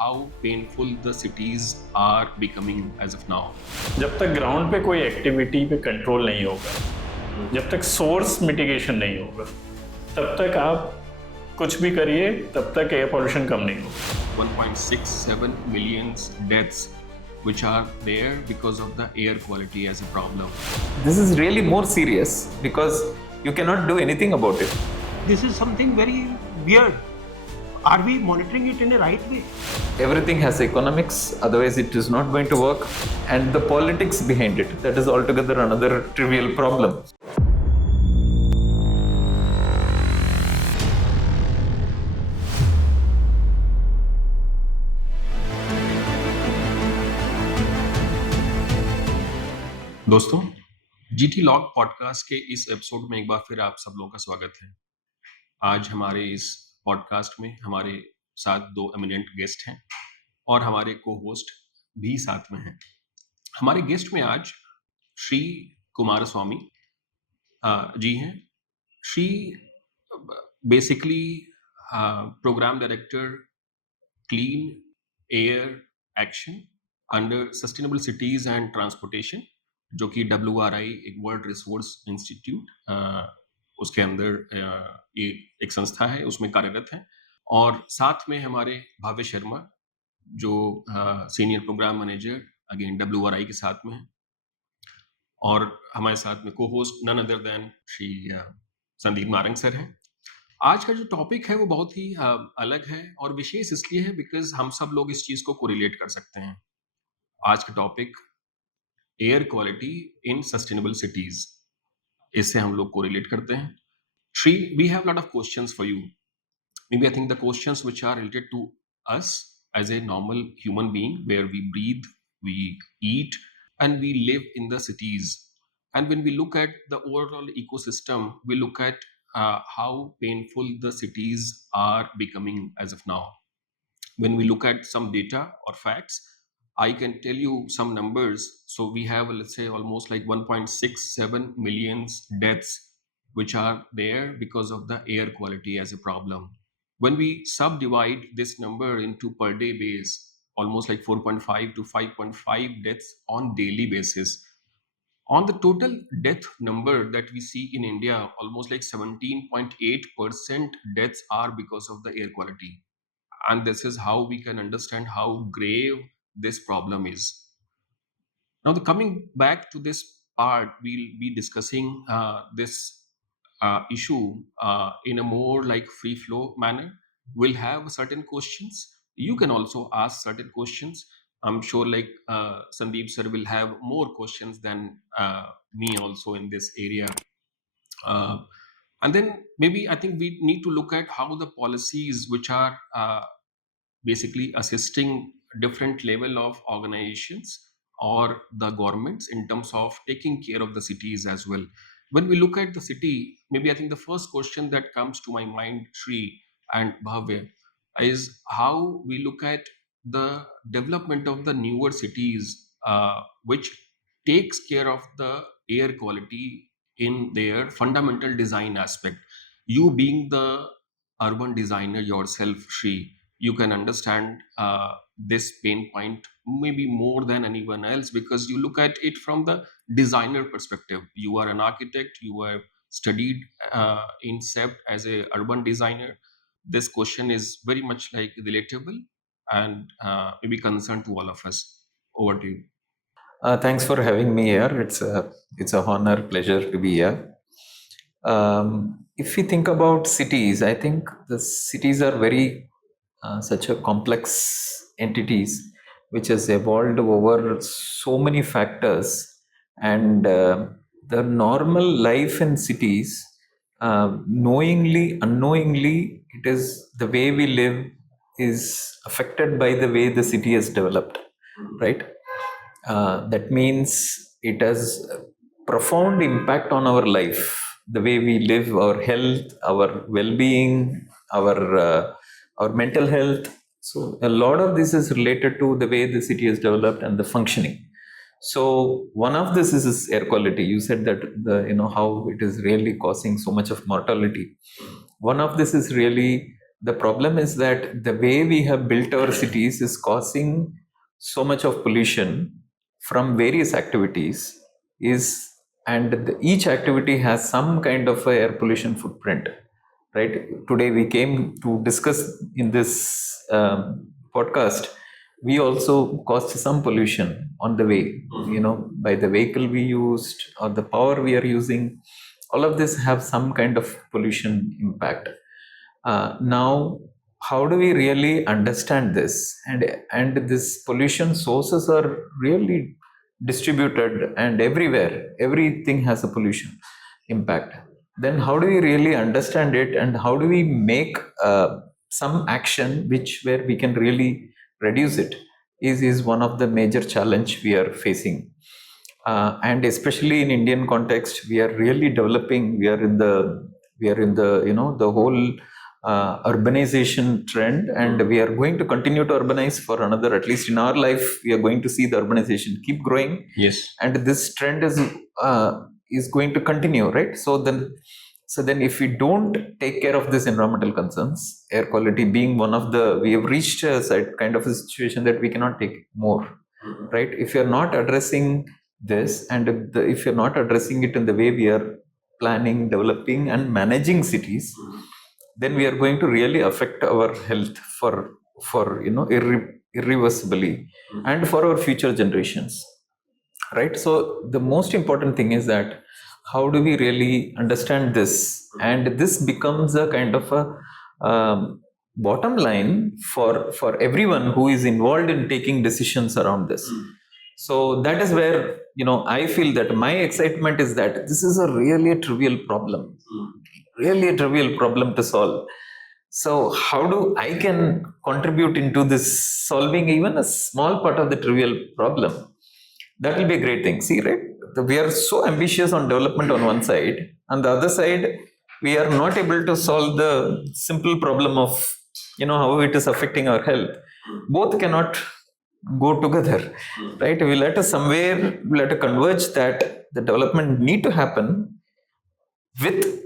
how painful the cities are becoming as of now. जब तक ground पे कोई एक्टिविटी पे कंट्रोल नहीं होगा, जब तक सोर्स मिटिगेशन नहीं होगा, तब तक आप कुछ भी करिए, तब तक एयर पोल्यूशन कम नहीं होगा। 1.67 million deaths which are there because of the air quality as a problem. This is really more serious because you cannot do anything about it. This is something very weird. Are we monitoring it in a right way? Everything has economics, otherwise it is not going to work. And the politics behind it, that is altogether another trivial problem. दोस्तों, GT log podcast के इस episode में एक बार फिर आप सब लोगों का स्वागत है। आज हमारे इस पॉडकास्ट में हमारे साथ दो एमिनेंट गेस्ट हैं और हमारे को होस्ट भी साथ में हैं। हमारे गेस्ट में आज श्री कुमारस्वामी जी हैं। Shri basically programme director clean air action under sustainable cities and transportation, जो कि WRI एक वर्ल्ड रिसोर्स इंस्टीट्यूट उसके अंदर ये एक संस्था है, उसमें कार्यरत है। और साथ में हमारे भावे शर्मा जो senior programme manager again WRI के साथ में है, और हमारे साथ में cohost none other than Shri Sandeep Narang sir हैं। आज का जो टॉपिक है वो बहुत ही अलग है और विशेष इसलिए है बिकॉज हम सब लोग इस चीज को कोरिलेट कर सकते हैं। आज का topic air quality in sustainable cities, इससे हम लोग कोरिलेट करते हैं। Shri, we have lot of questions for you. maybe I think the questions which are related to us as a normal human being, where we breathe, we eat, and we live in the cities. And when we look at the overall ecosystem, we look at how painful the cities are becoming as of now. When we look at some data or facts, I can tell you some numbers. So we have, let's say, almost like 1.67 million deaths which are there because of the air quality as a problem. When we subdivide this number into per day base, almost like 4.5 to 5.5 deaths on daily basis. On the total death number that we see in India, almost like 17.8% deaths are because of the air quality. And this is how we can understand how grave this problem is. Now, coming back to this part, we'll be discussing this issue in a more like free flow manner. We'll have certain questions. You can also ask certain questions. I'm sure like Sandeep sir will have more questions than me also in this area. And then maybe I think we need to look at how the policies which are basically assisting different level of organizations or the governments in terms of taking care of the cities as well. When we look at the city, maybe I think the first question that comes to my mind, Sree and Bhavay, is how we look at the development of the newer cities which takes care of the air quality in their fundamental design aspect. You being the urban designer yourself, Sree, you can understand this pain point maybe more than anyone else because you look at it from the designer perspective. You are an architect, you have studied in SEPT as a urban designer. This question is very much like relatable and maybe concern to all of us. Over to you. Thanks for having me here. It's a honor, pleasure to be here. If we think about cities, I think the cities are very such a complex entities which has evolved over so many factors, and the normal life in cities, knowingly, unknowingly, it is the way we live is affected by the way the city has developed, right? That means it has a profound impact on our life, the way we live, our health, our well-being, our mental health. So a lot of this is related to the way the city has developed and the functioning. So one of this is air quality. You said that how it is really causing so much of mortality. One of this is really The problem is that the way we have built our cities is causing so much of pollution from various activities is and each activity has some kind of a air pollution footprint, right? Today we came to discuss in this podcast, we also caused some pollution on the way, by the vehicle we used or the power we are using. All of this have some kind of pollution impact. Now, how do we really understand this? And this pollution sources are really distributed and everywhere. Everything has a pollution impact. Then how do we really understand it, and how do we make some action where we can really reduce it? Is one of the major challenge we are facing. And especially in Indian context, we are really developing. We are in the the whole urbanization trend, and we are going to continue to urbanize for another, at least in our life, we are going to see the urbanization keep growing. Yes. And this trend is going to continue, right? So then if we don't take care of this environmental concerns, air quality being one of we have reached a kind of a situation that we cannot take more, right? If you're not addressing this, and if you're not addressing it in the way we are planning, developing and managing cities, then we are going to really affect our health for irreversibly, and for our future generations, right? So the most important thing is that how do we really understand this, and this becomes a kind of a bottom line for everyone who is involved in taking decisions around this. So that is where I feel that my excitement is that this is a really trivial problem, to solve. So how do I can contribute into this, solving even a small part of the trivial problem? That will be a great thing. See, right? We are so ambitious on development on one side, on the other side, we are not able to solve the simple problem of how it is affecting our health. Both cannot go together, right? We'll have to converge that the development need to happen with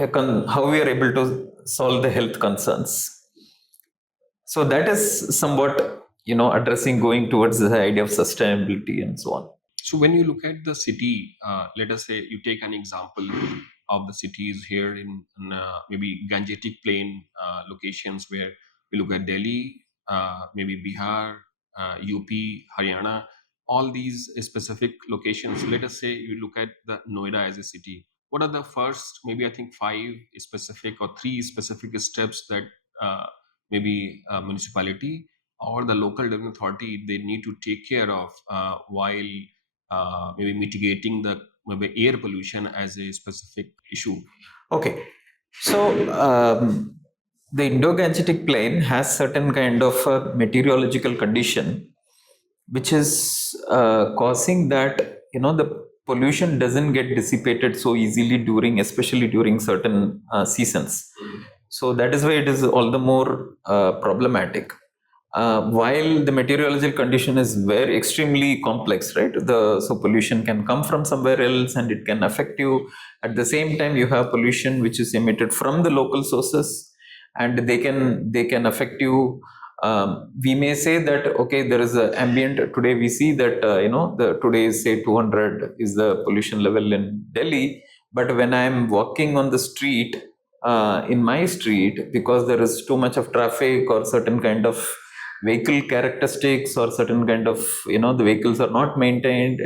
how we are able to solve the health concerns. So that is somewhat addressing, going towards the idea of sustainability and so on. So when you look at the city, let us say you take an example of the cities here in maybe Gangetic Plain locations, where we look at Delhi, maybe Bihar, UP, Haryana, all these specific locations. Let us say you look at the Noida as a city. What are the first, maybe I think 5 specific or 3 specific steps that maybe a municipality or the local development authority they need to take care of while maybe mitigating the maybe air pollution as a specific issue? Okay, so the Indo-Gangetic Plain has certain kind of a meteorological condition which is causing that the pollution doesn't get dissipated so easily especially during certain seasons. So that is why it is all the more problematic. While the meteorological condition is very extremely complex, right? So pollution can come from somewhere else and it can affect you. At the same time, you have pollution which is emitted from the local sources, and they can affect you. We may say that okay, there is an ambient. Today we see that today is say 200 is the pollution level in Delhi, but when I am walking on the street, in my street, because there is too much of traffic or certain kind of vehicle characteristics or certain kind of the vehicles are not maintained,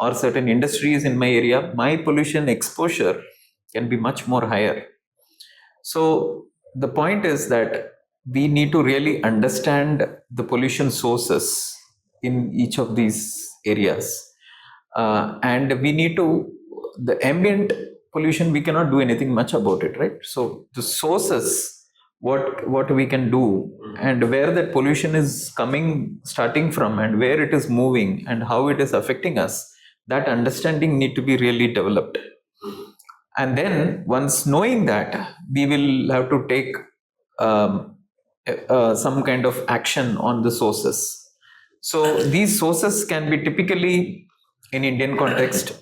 or certain industries in my area, my pollution exposure can be much more higher. So the point is that we need to really understand the pollution sources in each of these areas, and the ambient pollution, we cannot do anything much about it, right? So the sources, what we can do, and where that pollution is starting from, and where it is moving, and how it is affecting us, that understanding need to be really developed. And then once knowing that, we will have to take some kind of action on the sources. So these sources can be typically, in Indian context,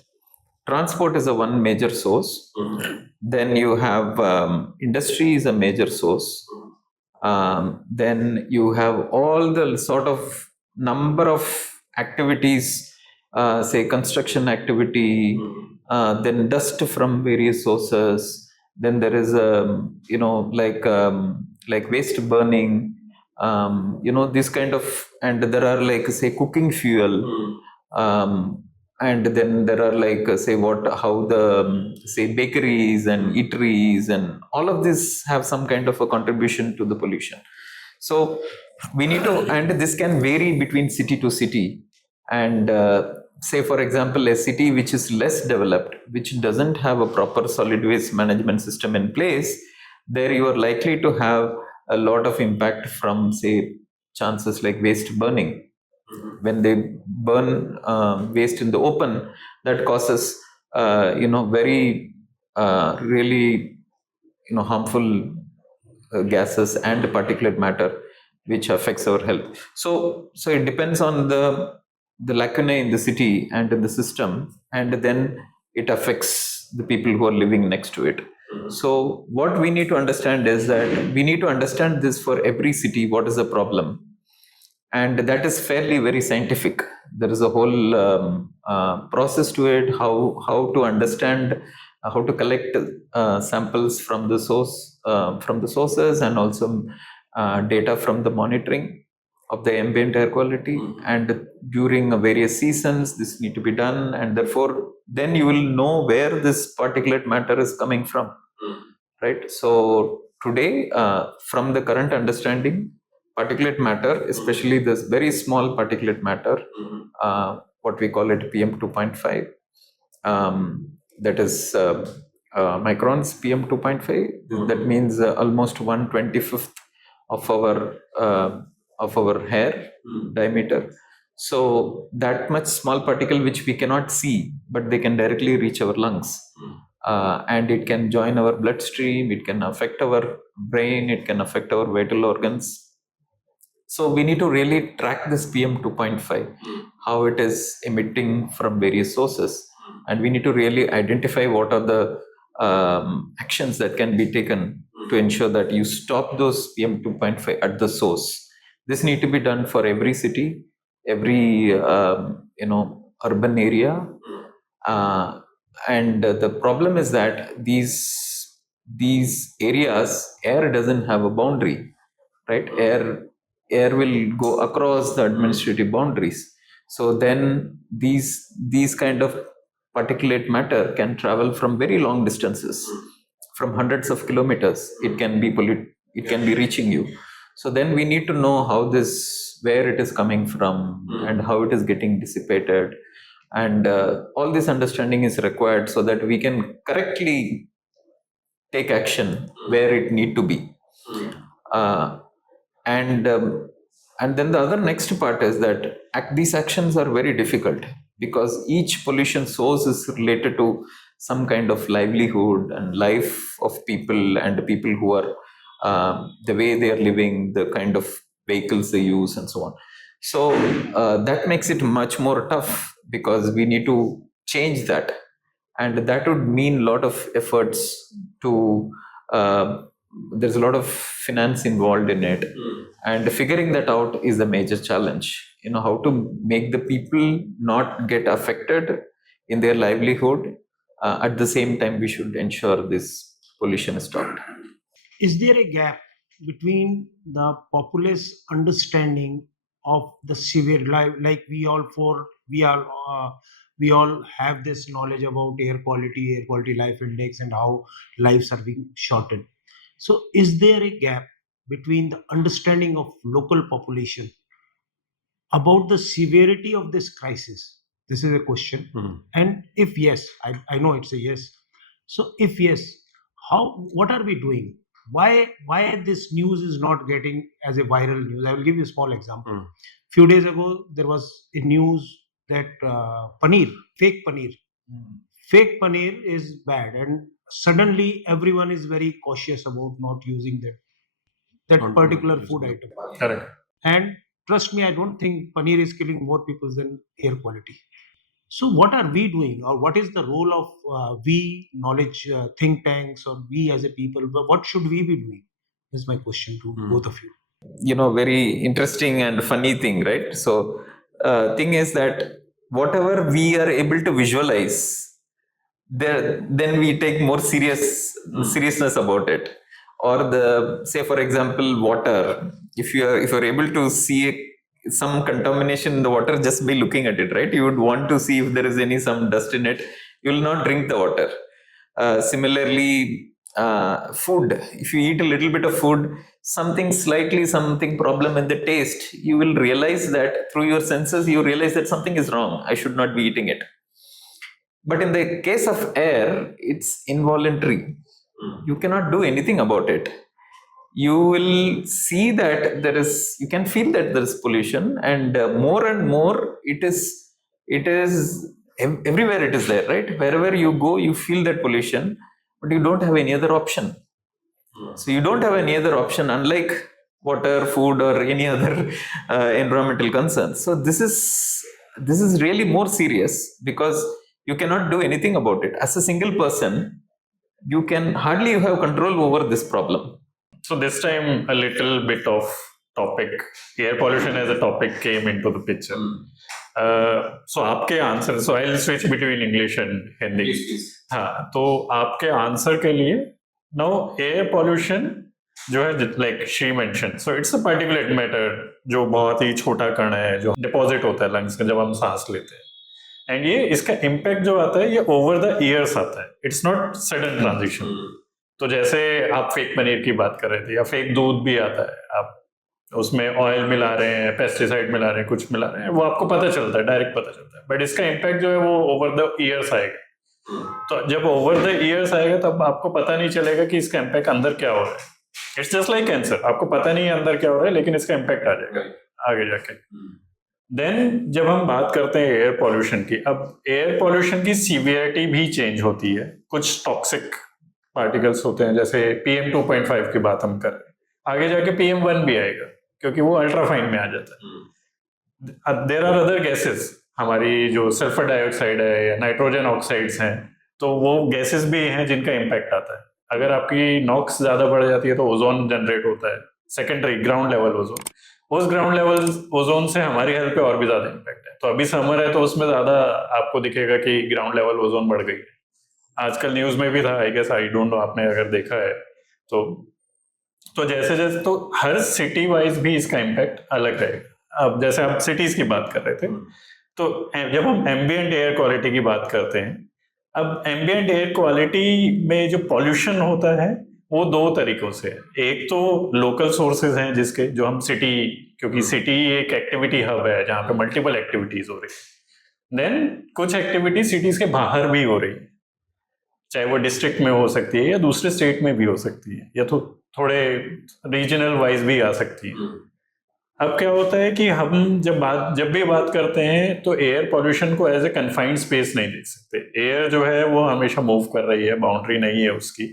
transport is a one major source. Then you have industry is a major source. Then you have all the sort of number of activities, say construction activity, then dust from various sources. Then there is like waste burning, this kind of, and there are like say cooking fuel. And then there are like say what how the say bakeries and eateries and all of this have some kind of a contribution to the pollution. So we need to, and this can vary between city to city. And say for example a city which is less developed, which doesn't have a proper solid waste management system in place, there you are likely to have a lot of impact from say chances like waste burning. When they burn waste in the open, that causes very really harmful gases and particulate matter, which affects our health. So it depends on the lacunae in the city and in the system, and then it affects the people who are living next to it. So what we need to understand is that we need to understand this for every city, what is the problem, and that is fairly very scientific. There is a whole process to it, how to understand, how to collect samples from the sources, and also data from the monitoring of the ambient air quality. And during various seasons this need to be done, and therefore then you will know where this particulate matter is coming from, right? So today, from the current understanding, particulate matter, especially this very small particulate matter, what we call it PM 2.5, that is microns PM 2.5. That means almost 1/25th of our hair diameter. So that much small particle which we cannot see, but they can directly reach our lungs. And it can join our bloodstream, it can affect our brain, it can affect our vital organs. So we need to really track this PM 2.5, how it is emitting from various sources. And we need to really identify what are the actions that can be taken to ensure that you stop those PM 2.5 at the source. This need to be done for every city, every urban area. And the problem is that these areas, air doesn't have a boundary, right? Air will go across the administrative boundaries. So then these kind of particulate matter can travel from very long distances, from hundreds of kilometers. It can be reaching you. So then we need to know where it is coming from and how it is getting dissipated. And all this understanding is required so that we can correctly take action where it need to be. And then the other next part is that these actions are very difficult, because each pollution source is related to some kind of livelihood and life of people, and people who are the way they are living, the kind of vehicles they use, and so on. So that makes it much more tough, because we need to change that, and that would mean a lot of efforts to there's a lot of finance involved in it, and figuring that out is a major challenge. How to make the people not get affected in their livelihood. At the same time, we should ensure this pollution is stopped. Is there a gap between the populace understanding of the severe life, like we all have this knowledge about air quality life index, and how lives are being shortened. So is there a gap between the understanding of local population about the severity of this crisis? This is a question. And if yes, I know it's a yes. So if yes, what are we doing? Why this news is not getting as a viral news? I will give you a small example. Few days ago, there was a news that fake paneer is bad, and suddenly everyone is very cautious about not using that particular food item. Correct. And trust me, I don't think paneer is killing more people than air quality. So what are we doing, or what is the role of we knowledge think tanks, or we as a people? What should we be doing? Is my question to both of you. Very interesting and funny thing, right? So thing is that whatever we are able to visualize, there then we take more seriousness about it. Or the, say for example, water, if you're able to see some contamination in the water just by looking at it, right, you would want to see if there is some dust in it. You will not drink the water. Similarly, food, if you eat a little bit of food, something problem in the taste, you will realize that through your senses, you realize that something is wrong, I should not be eating it. But in the case of air, it's involuntary. You cannot do anything about it. You will see that you can feel that there is pollution, and more everywhere it is there, right? Wherever you go, you feel that pollution, but you don't have any other option. So you don't have any other option, unlike water, food, or any other environmental concerns. So this is really more serious, because you cannot do anything about it. As a single person, you can hardly have control over this problem. So this time a little bit of topic, air pollution as a topic came into the picture. So आपके answer, so I'll switch between English and Hindi. हाँ, तो आपके answer के लिए now air pollution जो है, like she mentioned, so it's a particulate matter जो बहुत ही छोटा कण है जो डिपॉजिट होता है लंग्स में जब हम सांस लेते हैं, एंड ये इसका इम्पैक्ट जो आता है ये ओवर द ईयर्स आता है, इट्स नॉट सडन ट्रांजिशन. तो जैसे आप फेक पनीर की बात कर रहे थे, या फेक दूध भी आता है, आप उसमें ऑयल मिला रहे हैं, पेस्टिसाइड मिला रहे हैं, कुछ मिला रहे हैं, वो आपको पता चलता है, डायरेक्ट पता चलता है, बट इसका इम्पैक्ट जो है वो ओवर द ईयर्स आएगा. तो जब ओवर द ईयर्स आएगा तब आपको पता नहीं चलेगा कि इसका इम्पैक्ट अंदर क्या हो रहा है. इट्स जस्ट लाइक कैंसर, आपको पता नहीं है अंदर क्या हो रहा है, लेकिन इसका इम्पैक्ट आ जाएगा आगे जाके. देन जब हम बात करते हैं एयर पॉल्यूशन की, अब एयर पॉल्यूशन की सीवियरिटी भी चेंज होती है. कुछ टॉक्सिक पार्टिकल्स होते हैं, जैसे PM 2.5 की बात हम कर रहे हैं, आगे जाके PM 1 भी आएगा क्योंकि वो अल्ट्राफाइन में आ जाता है. देयर आर अदर गैसेस, हमारी जो सल्फर डाइऑक्साइड है या नाइट्रोजन ऑक्साइड्स हैं, तो वो गैसेस भी हैं जिनका इम्पैक्ट आता है. अगर आपकी नॉक्स ज़्यादा बढ़ जाती है तो ओजोन जनरेट होता है, सेकेंडरी ग्राउंड लेवल ओजोन. उस ग्राउंड लेवल ओजोन से हमारी हेल्थ पे और भी ज़्यादा इम्पैक्ट है. तो अभी समर है तो उसमें ज़्यादा आपको दिखेगा कि ग्राउंड लेवल ओजोन बढ़ गई है. आजकल न्यूज़ में भी था, I guess, I don't know आपने अगर देखा है तो जैसे जैसे तो हर सिटी वाइज भी इसका इम्पैक्ट अलग रहेगा. अब जैसे आप सिटीज़ की बात कर रहे थे, तो जब हम एम्बिएंट एयर क्वालिटी की बात करते हैं, अब एम्बिएंट एयर क्वालिटी में जो पॉल्यूशन होता है वो दो तरीकों से है. एक तो लोकल सोर्सेज हैं जिसके, जो हम सिटी, क्योंकि सिटी एक एक्टिविटी हब है जहाँ पे मल्टीपल एक्टिविटीज हो रही है. देन कुछ एक्टिविटी सिटीज के बाहर भी हो रही है, चाहे वो डिस्ट्रिक्ट में हो सकती है या दूसरे स्टेट में भी हो सकती है, या तो थोड़े रीजनल वाइज भी आ सकती है. अब क्या होता है कि हम जब भी बात करते हैं तो एयर पॉल्यूशन को एज ए कन्फाइंड स्पेस नहीं देख सकते. एयर जो है वो हमेशा मूव कर रही है, बाउंड्री नहीं है उसकी.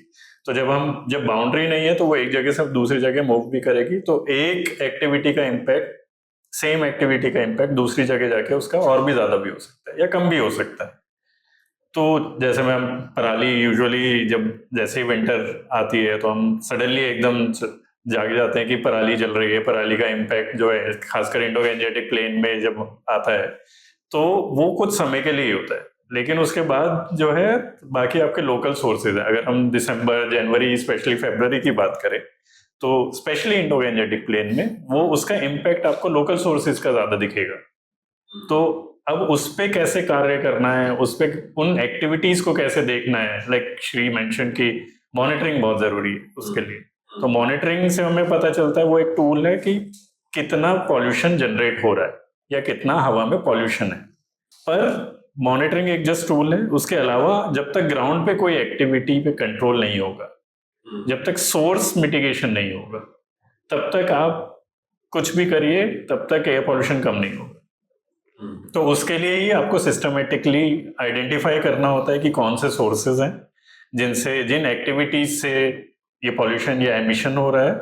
तो जब बाउंड्री नहीं है तो वो एक जगह से दूसरी जगह मूव भी करेगी. तो एक एक्टिविटी का इम्पैक्ट, सेम एक्टिविटी का इम्पैक्ट दूसरी जगह जाके उसका और भी ज्यादा भी हो सकता है या कम भी हो सकता है. तो जैसे मैं पराली, यूजुअली जैसे ही विंटर आती है तो हम सडनली एकदम जाग जाते हैं कि पराली जल रही है. पराली का इम्पैक्ट जो है खासकर इंडो गैंजेटिक प्लेन में जब आता है तो वो कुछ समय के लिए ही होता है, लेकिन उसके बाद जो है बाकी आपके लोकल सोर्सेज है. अगर हम दिसंबर, जनवरी, स्पेशली फरवरी की बात करें तो स्पेशली इंडो गैंजेटिक प्लेन में वो उसका इम्पैक्ट आपको लोकल सोर्सेज का ज्यादा दिखेगा. तो अब उस पे कैसे कार्य करना है, उस पे उन एक्टिविटीज को कैसे देखना है, लाइक श्री मेंशन की मॉनिटरिंग बहुत जरूरी है उसके लिए. तो मॉनिटरिंग से हमें पता चलता है, वो एक टूल है कि कितना पॉल्यूशन जनरेट हो रहा है या कितना हवा में पॉल्यूशन है. पर मॉनिटरिंग एक जस्ट टूल है. उसके अलावा जब तक ग्राउंड पे कोई एक्टिविटी पे कंट्रोल नहीं होगा, जब तक सोर्स मिटिगेशन नहीं होगा, तब तक आप कुछ भी करिए, तब तक एयर पॉल्यूशन कम नहीं होगा. तो उसके लिए ही आपको सिस्टमेटिकली आइडेंटिफाई करना होता है कि कौन से सोर्सेज हैं जिन एक्टिविटीज से ये पॉल्यूशन या एमिशन हो रहा है.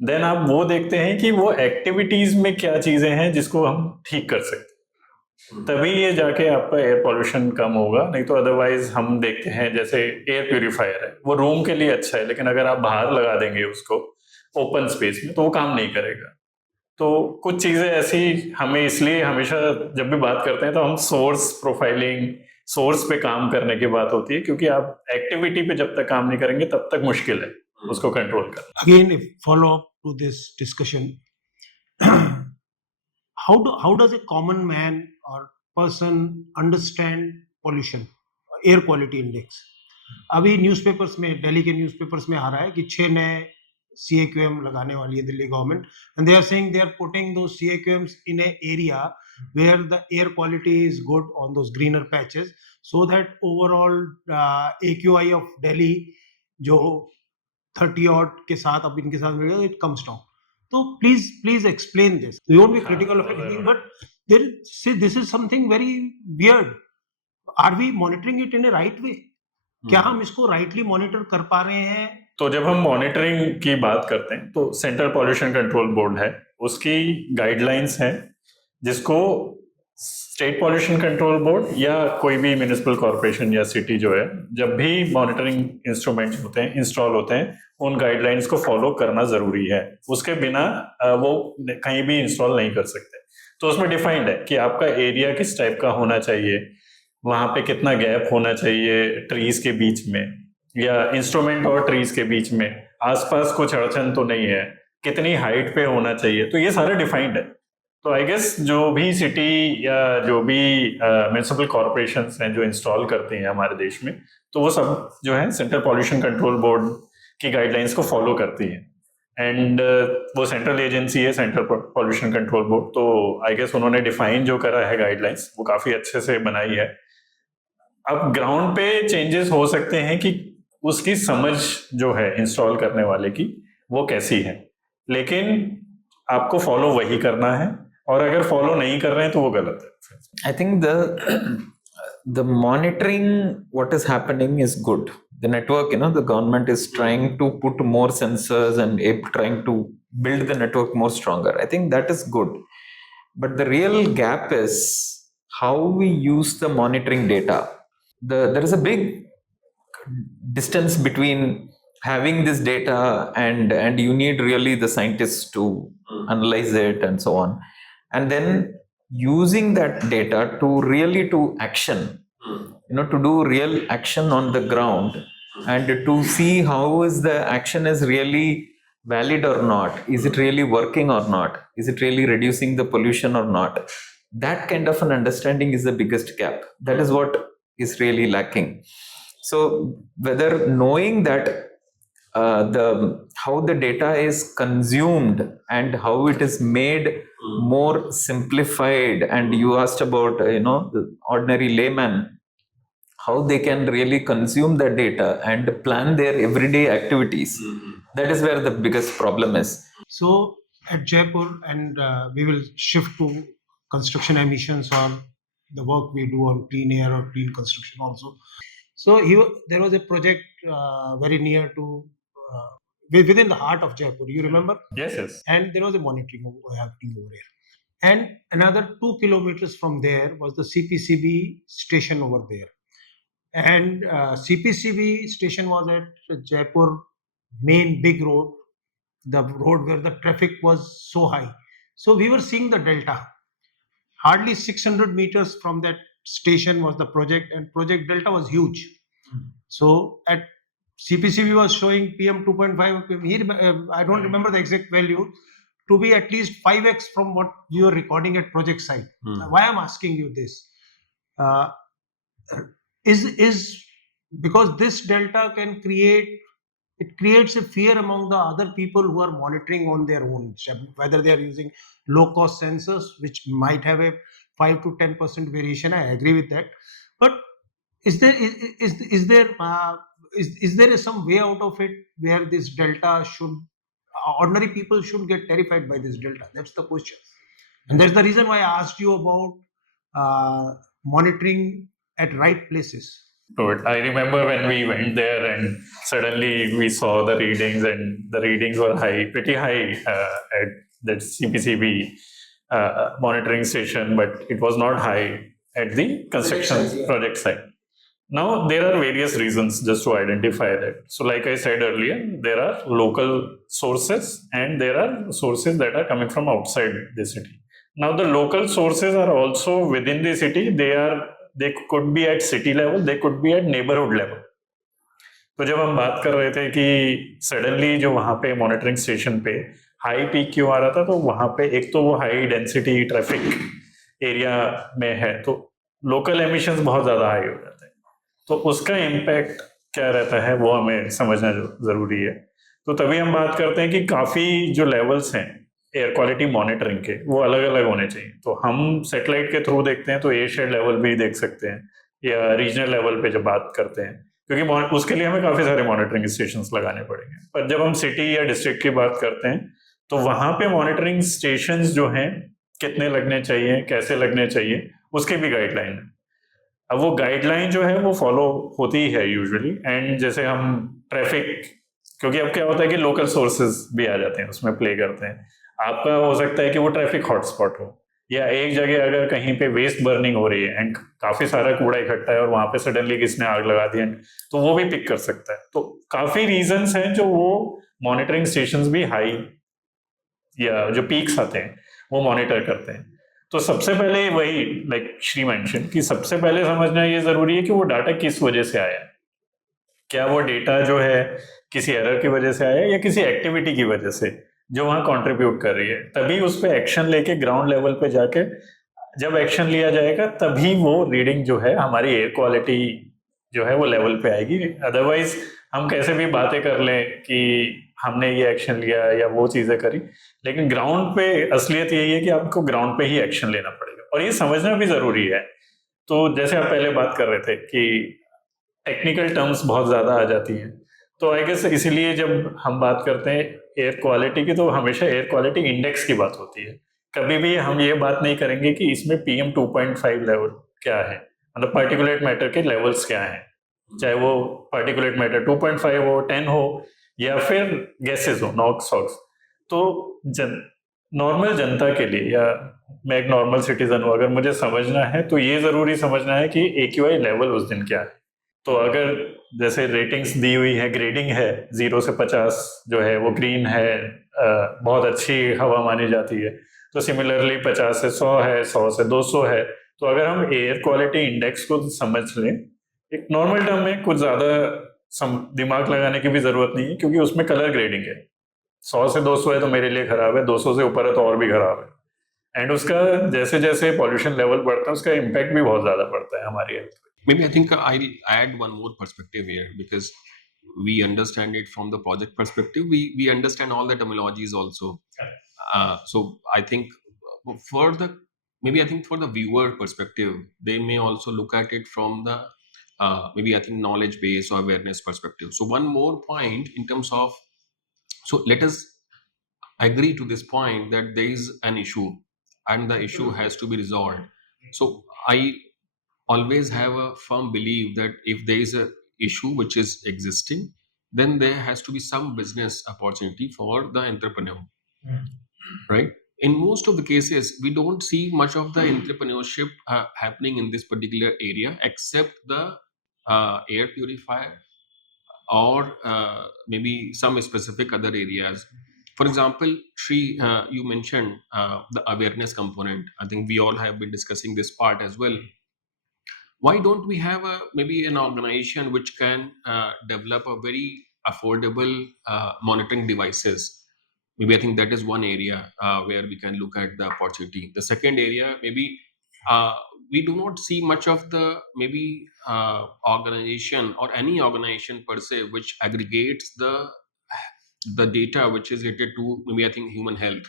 देन आप वो देखते हैं कि वो एक्टिविटीज में क्या चीजें हैं जिसको हम ठीक कर सकते हैं. तभी ये जाके आपका एयर पॉल्यूशन कम होगा, नहीं तो अदरवाइज हम देखते हैं जैसे एयर प्यूरिफायर है, वो रूम के लिए अच्छा है, लेकिन अगर आप बाहर लगा देंगे उसको ओपन स्पेस में तो वो काम नहीं करेगा। तो कुछ चीजें ऐसी हमें, इसलिए हमेशा जब भी बात करते हैं तो हम सोर्स प्रोफाइलिंग, सोर्स पे काम करने की बात होती है, क्योंकि आप एक्टिविटी पे जब तक काम नहीं करेंगे तब तक मुश्किल है उसको कंट्रोल करना। Again, a follow up to this discussion. How does a common man or person understand pollution, air quality index? अभी न्यूज़पेपर्स में, दिल्ली के न्यूज़पेपर्स में आ रहा है कि 6 नए CAQM लगाने वाली है Delhi government, and they are saying they are putting those CAQMs in a area where the air quality is good on those greener patches, so that overall AQI of Delhi जो 30 odd के साथ अब इनके साथ मिलेगा, it comes down. So please explain this. We won't be critical of anything, but this is something very weird. Are we monitoring it in a right way? क्या हम इसको राइटली मॉनिटर कर पा रहे हैं? तो जब हम मॉनिटरिंग की बात करते हैं तो सेंट्रल पॉल्यूशन कंट्रोल बोर्ड है, उसकी गाइडलाइंस हैं, जिसको स्टेट पॉल्यूशन कंट्रोल बोर्ड या कोई भी म्यूनिसिपल कॉर्पोरेशन या सिटी जो है, जब भी मॉनिटरिंग इंस्ट्रूमेंट्स होते हैं, इंस्टॉल होते हैं, उन गाइडलाइंस को फॉलो करना जरूरी है। उसके बिना वो कहीं भी इंस्टॉल नहीं कर सकते। तो उसमें डिफाइंड है कि आपका एरिया किस टाइप का होना चाहिए, वहां पे कितना गैप होना चाहिए ट्रीज के बीच में या इंस्ट्रूमेंट और ट्रीज के बीच में, आसपास कुछ अड़चन तो नहीं है, कितनी हाइट पे होना चाहिए, तो ये सारा डिफाइंड है। तो आई गेस जो भी सिटी या जो भी म्यूनिसिपल कॉर्पोरेशंस हैं जो इंस्टॉल करते हैं हमारे देश में, तो वो सब जो है सेंट्रल पॉल्यूशन कंट्रोल बोर्ड की गाइडलाइंस को फॉलो करती है। एंड वो सेंट्रल एजेंसी है, सेंट्रल पॉल्यूशन कंट्रोल बोर्ड, तो आई गेस उन्होंने डिफाइन जो करा है गाइडलाइंस वो काफी अच्छे से बनाई है। अब ग्राउंड पे चेंजेस हो सकते हैं कि उसकी समझ जो है इंस्टॉल करने वाले की वो कैसी है, लेकिन आपको फॉलो वही करना है, और अगर फॉलो नहीं कर रहे हैं तो वो गलत है। I think the monitoring what is happening is good. The network, the government is trying to put more sensors and trying to build the network more stronger. I think that is good. But the real gap is how we use the monitoring data. There is a big distance between having this data and you need really the scientists to analyze it and so on, and then using that data to really to action, to do real action on the ground and to see how is the action is really valid or not, is it really working or not, is it really reducing the pollution or not. That kind of an understanding is the biggest gap. That is what is really lacking. So whether knowing that how the data is consumed and how it is made more simplified, and you asked about the ordinary layman, how they can really consume the data and plan their everyday activities. That is where the biggest problem is. So at Jaipur, and we will shift to construction emissions or the work we do on clean air or clean construction also. So there was a project very near to within the heart of Jaipur. You remember? Yes. And there was a monitoring happening over there. And another 2 kilometers from there was the CPCB station over there. And CPCB station was at Jaipur main big road, the road where the traffic was so high. So we were seeing the delta. Hardly 600 meters from that station was the project, and project delta was huge. So at CPCB was showing PM 2.5. I don't remember the exact value, to be at least 5x from what you are recording at project site. Why I'm asking you this is because this delta creates a fear among the other people who are monitoring on their own, whether they are using low cost sensors, which might have a 5 to 10% variation. I agree with that, but is there some way out of it where this delta ordinary people should get terrified by this delta? That's the question, and that's the reason why I asked you about monitoring at right places. Good. I remember when we went there and suddenly we saw the readings, and the readings were pretty high at that CPCB monitoring station, but it was not high at the construction project site. Now, there are various reasons just to identify that. So, like I said earlier, there are local sources and there are sources that are coming from outside the city. Now, the local sources are also within the city. They could be at city level, they could be at neighborhood level. तो जब हम बात कर रहे थे कि suddenly जो वहाँ पे मॉनिटरिंग स्टेशन पे हाई पीक क्यों आ रहा था, तो वहाँ पे एक तो वो हाई डेंसिटी ट्रैफिक एरिया में है, तो लोकल एमिशंस बहुत ज़्यादा हाई हो जाते हैं, तो उसका इम्पैक्ट क्या रहता है वो हमें समझना ज़रूरी है। तो तभी हम बात करते हैं कि काफ़ी जो लेवल्स हैं एयर क्वालिटी मॉनिटरिंग के वो अलग अलग होने चाहिए। तो हम सैटेलाइट के थ्रू देखते हैं तो एयर शेड लेवल भी देख सकते हैं, या रीजनल लेवल पे जब बात करते हैं, क्योंकि उसके लिए हमें काफ़ी सारे मॉनिटरिंग स्टेशंस लगाने पड़ेंगे। पर जब हम सिटी या डिस्ट्रिक्ट की बात करते हैं तो वहाँ पे मॉनिटरिंग स्टेशंस जो हैं कितने लगने चाहिए, कैसे लगने चाहिए, उसकी भी गाइडलाइन है। अब वो गाइडलाइन जो है वो फॉलो होती है यूजुअली। एंड जैसे हम ट्रैफिक, क्योंकि अब क्या होता है कि लोकल सोर्सेज भी आ जाते हैं उसमें प्ले करते हैं। आपका हो सकता है कि वो ट्रैफिक हॉटस्पॉट हो, या एक जगह अगर कहीं पे वेस्ट बर्निंग हो रही है एंड काफी सारा कूड़ा इकट्ठा है और वहां पे सडनली किसने आग लगा दी, तो वो भी पिक कर सकता है। तो काफी रीजंस हैं जो वो मॉनिटरिंग स्टेशंस भी हाई या जो पीक्स आते हैं वो मॉनिटर करते हैं। तो सबसे पहले वही लाइक श्री मेंशन कि सबसे पहले समझना ये जरूरी है कि वो डाटा किस वजह से आया है। क्या वो डेटा जो है किसी एरर की वजह से आया है या किसी एक्टिविटी की वजह से जो वहां कंट्रीब्यूट कर रही है, तभी उस पर एक्शन लेके ग्राउंड लेवल पे जाके जब एक्शन लिया जाएगा तभी वो रीडिंग जो है हमारी एयर क्वालिटी जो है वो लेवल पे आएगी। अदरवाइज हम कैसे भी बातें कर लें कि हमने ये एक्शन लिया या वो चीजें करी, लेकिन ग्राउंड पे असलियत यही है कि आपको ग्राउंड पे ही एक्शन लेना पड़ेगा और ये समझना भी जरूरी है। तो जैसे आप पहले बात कर रहे थे कि टेक्निकल टर्म्स बहुत ज़्यादा आ जाती हैं, तो आई गेस इसीलिए जब हम बात करते हैं एयर क्वालिटी की तो हमेशा एयर क्वालिटी इंडेक्स की बात होती है। कभी भी हम ये बात नहीं करेंगे कि इसमें PM 2.5 लेवल क्या है, मतलब पार्टिकुलेट मैटर के लेवल्स क्या हैं, चाहे वो पार्टिकुलेट मैटर 2.5 हो, 10 हो, या फिर गैसेज हो, नॉक्स ऑक्स। तो नॉर्मल जनता के लिए, या मैं एक नॉर्मल सिटीजन हूँ, अगर मुझे समझना है तो ये ज़रूरी समझना है कि AQI लेवल उस दिन क्या है। तो अगर जैसे रेटिंग्स दी हुई है, ग्रेडिंग है 0 से 50 जो है वो ग्रीन है, बहुत अच्छी हवा मानी जाती है, तो सिमिलरली 50 से 100 है, 100 से 200 है। तो अगर हम एयर क्वालिटी इंडेक्स को समझ लें एक नॉर्मल टर्म में, कुछ ज़्यादा दिमाग लगाने की भी ज़रूरत नहीं है, क्योंकि उसमें कलर ग्रेडिंग है। 100 से 200 है तो मेरे लिए खराब है, 200 से ऊपर है तो और भी खराब है। एंड उसका जैसे जैसे पॉल्यूशन लेवल बढ़ता है उसका इम्पैक्ट भी बहुत ज़्यादा पड़ता है हमारी हेल्थ पे। Maybe I think I'll add one more perspective here, because we understand it from the project perspective. We understand all the terminologies also. So I think for the maybe I think for the viewer perspective, they may also look at it from the maybe I think knowledge base or awareness perspective. So one more point in terms of, so let us agree to this point that there is an issue and the issue has to be resolved. So I always have a firm belief that if there is a issue which is existing, then there has to be some business opportunity for the entrepreneur, right? In most of the cases we don't see much of the entrepreneurship happening in this particular area, except the air purifier or maybe some specific other areas. For example, Sri, you mentioned the awareness component. I think we all have been discussing this part as well. Why don't we have a maybe an organization which can develop a very affordable monitoring devices? Maybe I think that is one area where we can look at the opportunity. The second area, maybe uh, we do not see much of the maybe organization or any organization per se which aggregates the data which is related to maybe I think human health.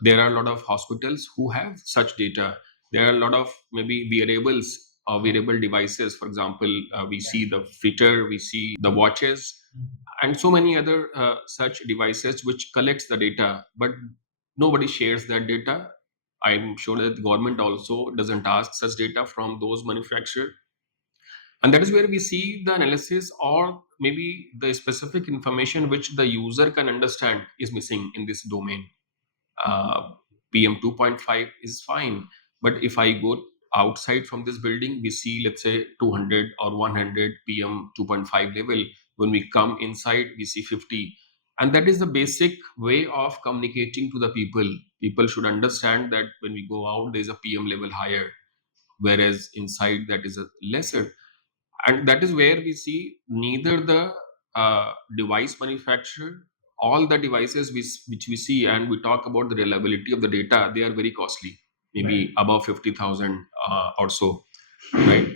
There are a lot of hospitals who have such data. There are a lot of maybe wearables or wearable devices. For example, we see the fitter, we see the watches, and so many other such devices which collects the data, but nobody shares that data. I'm sure that the government also doesn't ask such data from those manufacturers, and that is where we see the analysis or maybe the specific information which the user can understand is missing in this domain. uh, PM 2.5 is fine. But if I go outside from this building, we see, let's say, 200 or 100 PM 2.5 level. When we come inside, we see 50. And that is the basic way of communicating to the people. People should understand that when we go out, there's a PM level higher, whereas inside that is a lesser. And that is where we see neither the device manufacturer, all the devices which we see, and we talk about the reliability of the data, they are very costly, maybe above 50,000 or so, right?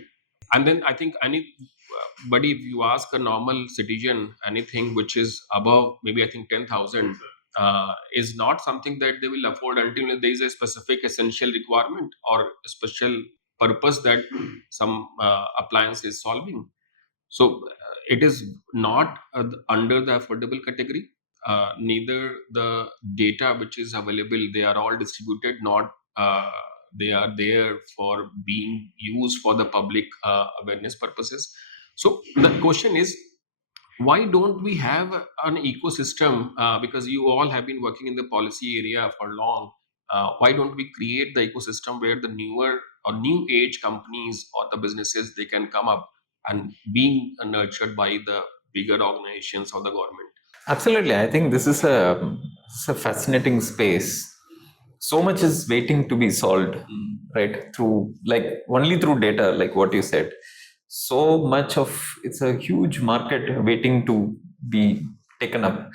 And then I think anybody, if you ask a normal citizen, anything which is above maybe I think 10,000 is not something that they will afford until there is a specific essential requirement or a special purpose that some appliance is solving. So it is not under the affordable category. Neither the data which is available, they are all distributed, not they are there for being used for the public awareness purposes. So the question is, why don't we have an ecosystem? Because you all have been working in the policy area for long. Why don't we create the ecosystem where the newer or new age companies or the businesses, they can come up and being nurtured by the bigger organizations or the government? Absolutely. I think this is it's a fascinating space. So much is waiting to be solved, right? Through like only through data, like what you said. So much of it's a huge market waiting to be taken up.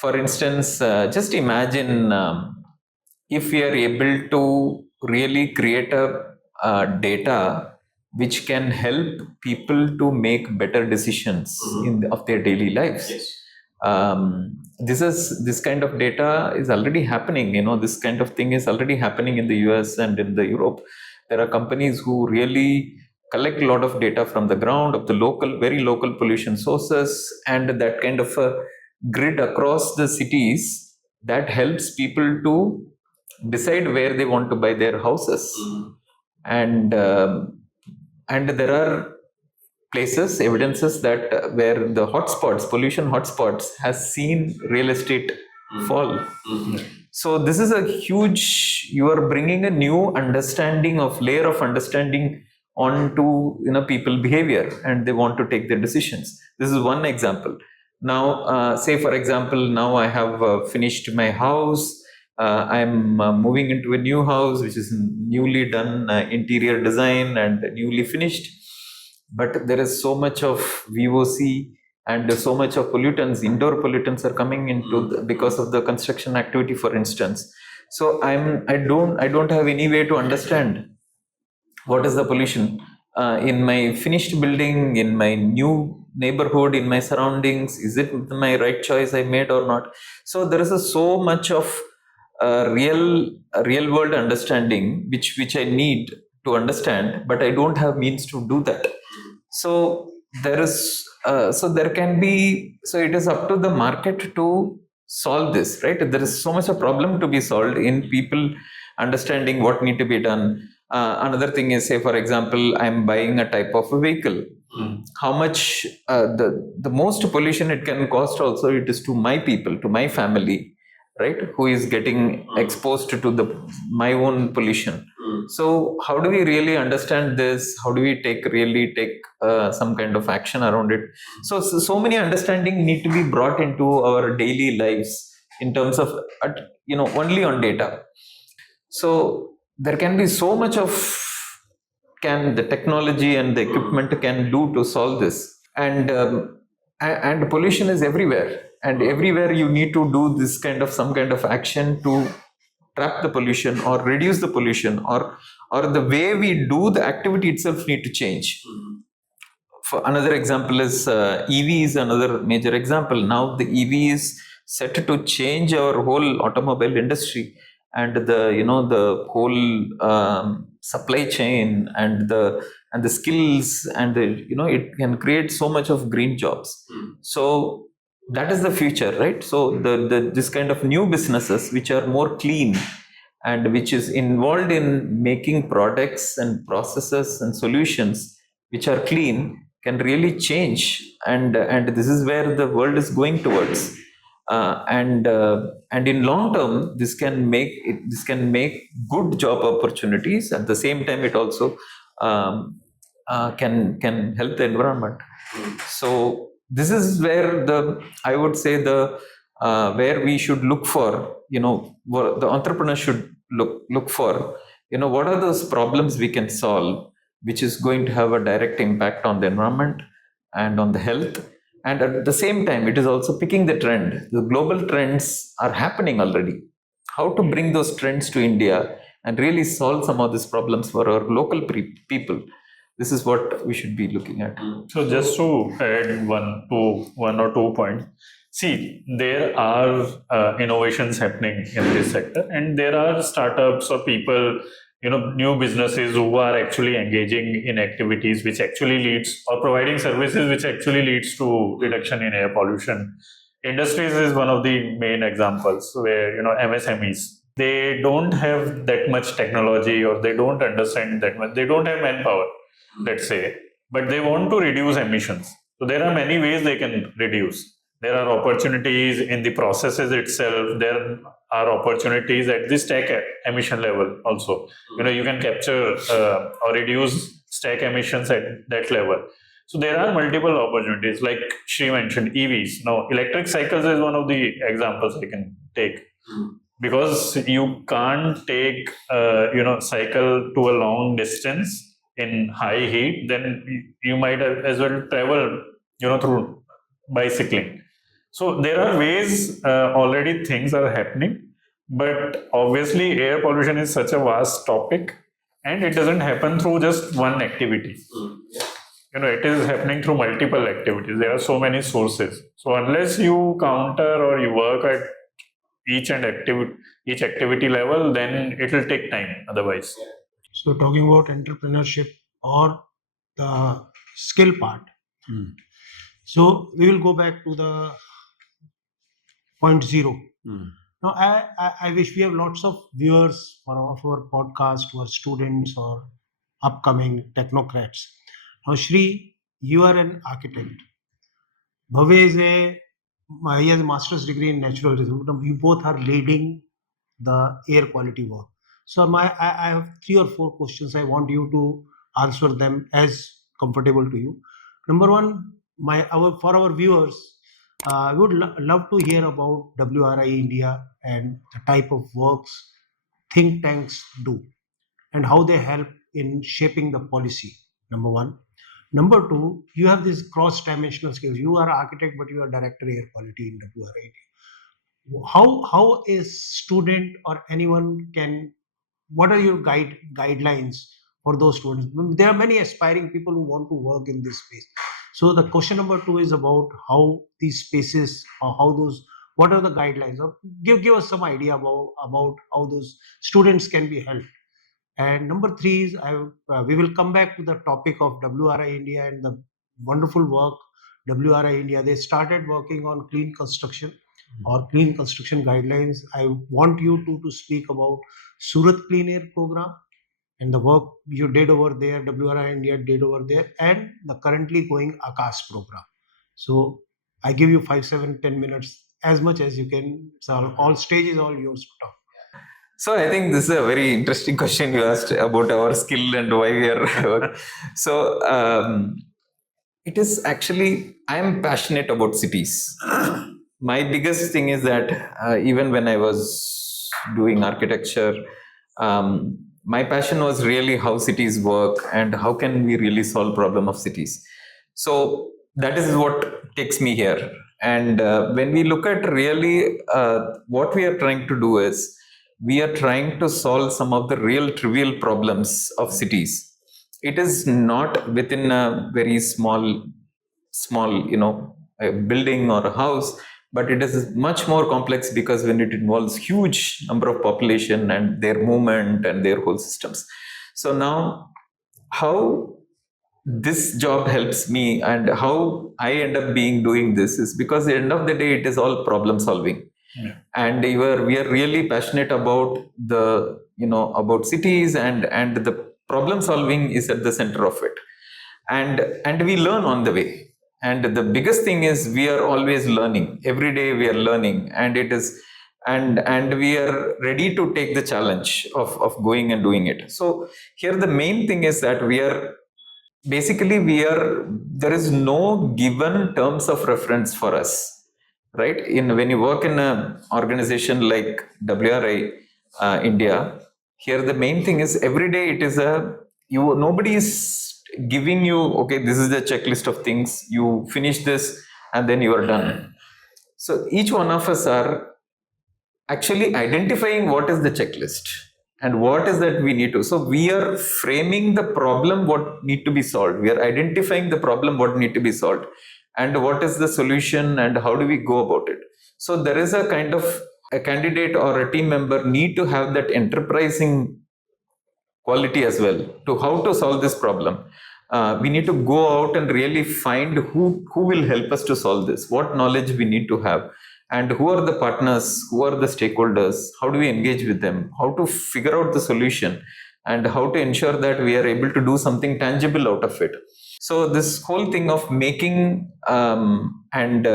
For instance, just imagine if we are able to really create data which can help people to make better decisions of their daily lives. This kind of data is already happening. This kind of thing is already happening in the US and in the Europe. There are companies who really collect a lot of data from the ground of the very local pollution sources, and that kind of a grid across the cities that helps people to decide where they want to buy their houses. And there are places, evidences that where the hotspots, pollution hotspots, has seen real estate fall. So this is a huge, you are bringing a new understanding of layer of understanding onto people behavior, and they want to take their decisions. This is one example. Now say for example, now I have finished my house. I'm moving into a new house which is newly done, interior design and newly finished, but there is so much of VOC and so much of pollutants, indoor pollutants are coming into because of the construction activity, for instance. So I don't have any way to understand what is the pollution in my finished building, in my new neighborhood, in my surroundings. Is it my right choice I made or not? So there is so much of real world understanding which I need to understand, but I don't have means to do that. So there is there can be, so it is up to the market to solve this, right? There is so much a problem to be solved in people understanding what need to be done. Another thing is, say for example, I'm buying a type of a vehicle. How much the most pollution it can cost also, it is to my people, to my family, right, who is getting exposed to my own pollution. So how do we really understand this? How do we really take some kind of action around it? So many understanding need to be brought into our daily lives in terms of only on data. So there can be so much of the technology and the equipment can do to solve this. And pollution is everywhere, and everywhere you need to do this some kind of action to trap the pollution or reduce the pollution, or the way we do the activity itself need to change. For another example is EV is another major example. Now the EV is set to change our whole automobile industry, and the whole supply chain and the skills, and it can create so much of green jobs. So that is the future, right? So this kind of new businesses which are more clean and which is involved in making products and processes and solutions which are clean can really change, and this is where the world is going towards. And in long term, this can make good job opportunities. At the same time, it also can help the environment. So this is where I would say where we should look for, what the entrepreneur should look for, what are those problems we can solve, which is going to have a direct impact on the environment and on the health. And at the same time, it is also picking the trend. The global trends are happening already. How to bring those trends to India and really solve some of these problems for our local people. This is what we should be looking at. So just to add one or two points, see, there are innovations happening in this sector, and there are startups or people, new businesses who are actually engaging in activities which actually leads, or providing services which actually leads to reduction in air pollution. Industries is one of the main examples where, MSMEs, they don't have that much technology, or they don't understand that much, they don't have manpower, let's say, but they want to reduce emissions. So there are many ways they can reduce. There are opportunities in the processes itself. There are opportunities at the stack emission level also. You can capture or reduce stack emissions at that level. So there are multiple opportunities, like Sree mentioned, EVs. Now, electric cycles is one of the examples I can take. Because you can't take, cycle to a long distance in high heat, then you might as well travel, through bicycling. So there are ways, already things are happening, but obviously air pollution is such a vast topic, and it doesn't happen through just one activity. It is happening through multiple activities. There are so many sources. So unless you counter or you work at each activity level, then it will take time otherwise. So talking about entrepreneurship or the skill part. So we will go back to the point zero. Now, I wish we have lots of viewers for our podcast who are students or upcoming technocrats. Now, Sree, you are an architect. Bhavay he has a master's degree in natural resources. You both are leading the air quality work. So I have 3 or 4 questions. I want you to answer them as comfortable to you. Number one, for our viewers, we would love to hear about WRI India and the type of works think tanks do and how they help in shaping the policy. Number one. Number two, you have this cross-dimensional skills. You are architect, but you are director air quality in WRI. How a student or anyone can, what are your guidelines for those students? There are many aspiring people who want to work in this space. So the question number 2 is about how these spaces, or how those, what are the guidelines, or give us some idea about how those students can be helped. And number 3 is we will come back to the topic of WRI India and the wonderful work WRI India. They started working on clean construction or clean construction guidelines. I want you to speak about Surat Clean Air Program and the work you did over there, WRI India did over there, and the currently going Akash program. So I give you 5, 7, 10 minutes, as much as you can. So all stage is all yours to talk. So I think this is a very interesting question you asked about our skill and why we are. So it is actually, I am passionate about cities. My biggest thing is that even when I was doing architecture, my passion was really how cities work and how can we really solve problem of cities. So that is what takes me here. And when we look at really what we are trying to do is, we are trying to solve some of the real trivial problems of cities. It is not within a very small, a building or a house, but it is much more complex because when it involves huge number of population and their movement and their whole systems. So now, how this job helps me and how I end up doing this is because at the end of the day, it is all problem solving. Yeah. And we are really passionate about about cities, and the problem solving is at the center of it, and we learn on the way. And the biggest thing is we are always learning. Every day we are learning, and it is and we are ready to take the challenge of going and doing it. So here the main thing is that we are basically there is no given terms of reference for us, right? In when you work in a organization like WRI India, here the main thing is every day it is nobody is giving you, okay, this is the checklist of things, you finish this and then you are done. So each one of us are actually identifying what is the checklist and what is that we need to. So we are framing the problem what need to be solved, we are identifying the problem what need to be solved, and what is the solution and how do we go about it. So there is a kind of a candidate or a team member need to have that enterprising quality as well to how to solve this problem. We need to go out and really find who will help us to solve this, what knowledge we need to have, and who are the partners, who are the stakeholders, how do we engage with them, how to figure out the solution, and how to ensure that we are able to do something tangible out of it. So this whole thing of making and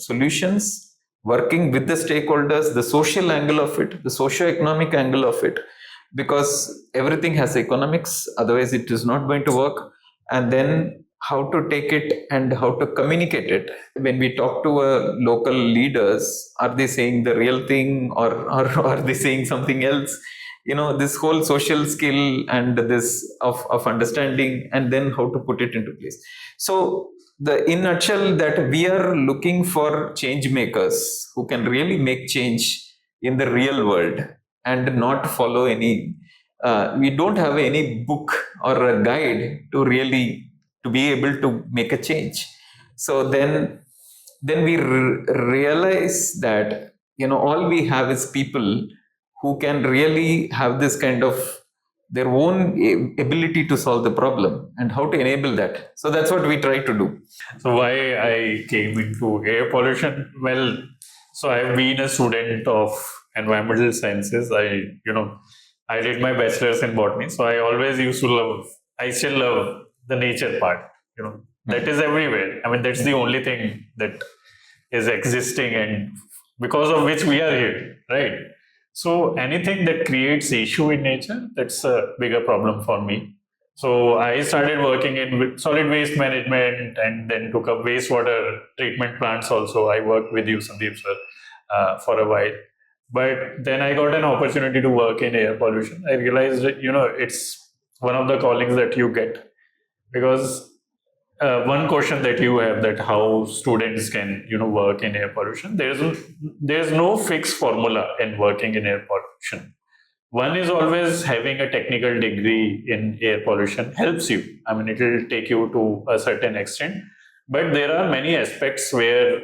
solutions, working with the stakeholders, the social angle of it, the socio-economic angle of it, because everything has economics, otherwise it is not going to work. And then how to take it and how to communicate it. When we talk to local leaders, are they saying the real thing, or are they saying something else? This whole social skill and this of understanding, and then how to put it into place. So in nutshell, that we are looking for change makers who can really make change in the real world and not follow any we don't have any book or a guide to really to be able to make a change. So then we realize that all we have is people who can really have this kind of their own ability to solve the problem and how to enable that. So that's what we try to do. So why I came into air pollution? Well, so I've been a student of environmental sciences. I did my bachelor's in botany, so I still love the nature part. That is everywhere. I mean, that's the only thing that is existing, and because of which we are here, right? So anything that creates issue in nature, that's a bigger problem for me. So I started working in solid waste management, and then took up wastewater treatment plants also. I worked with you, Sandeep sir, for a while. But then I got an opportunity to work in air pollution. I realized that, it's one of the callings that you get, because one question that you have, that how students can, work in air pollution. There's no fixed formula in working in air pollution. One is always having a technical degree in air pollution helps you. I mean, it will take you to a certain extent, but there are many aspects where,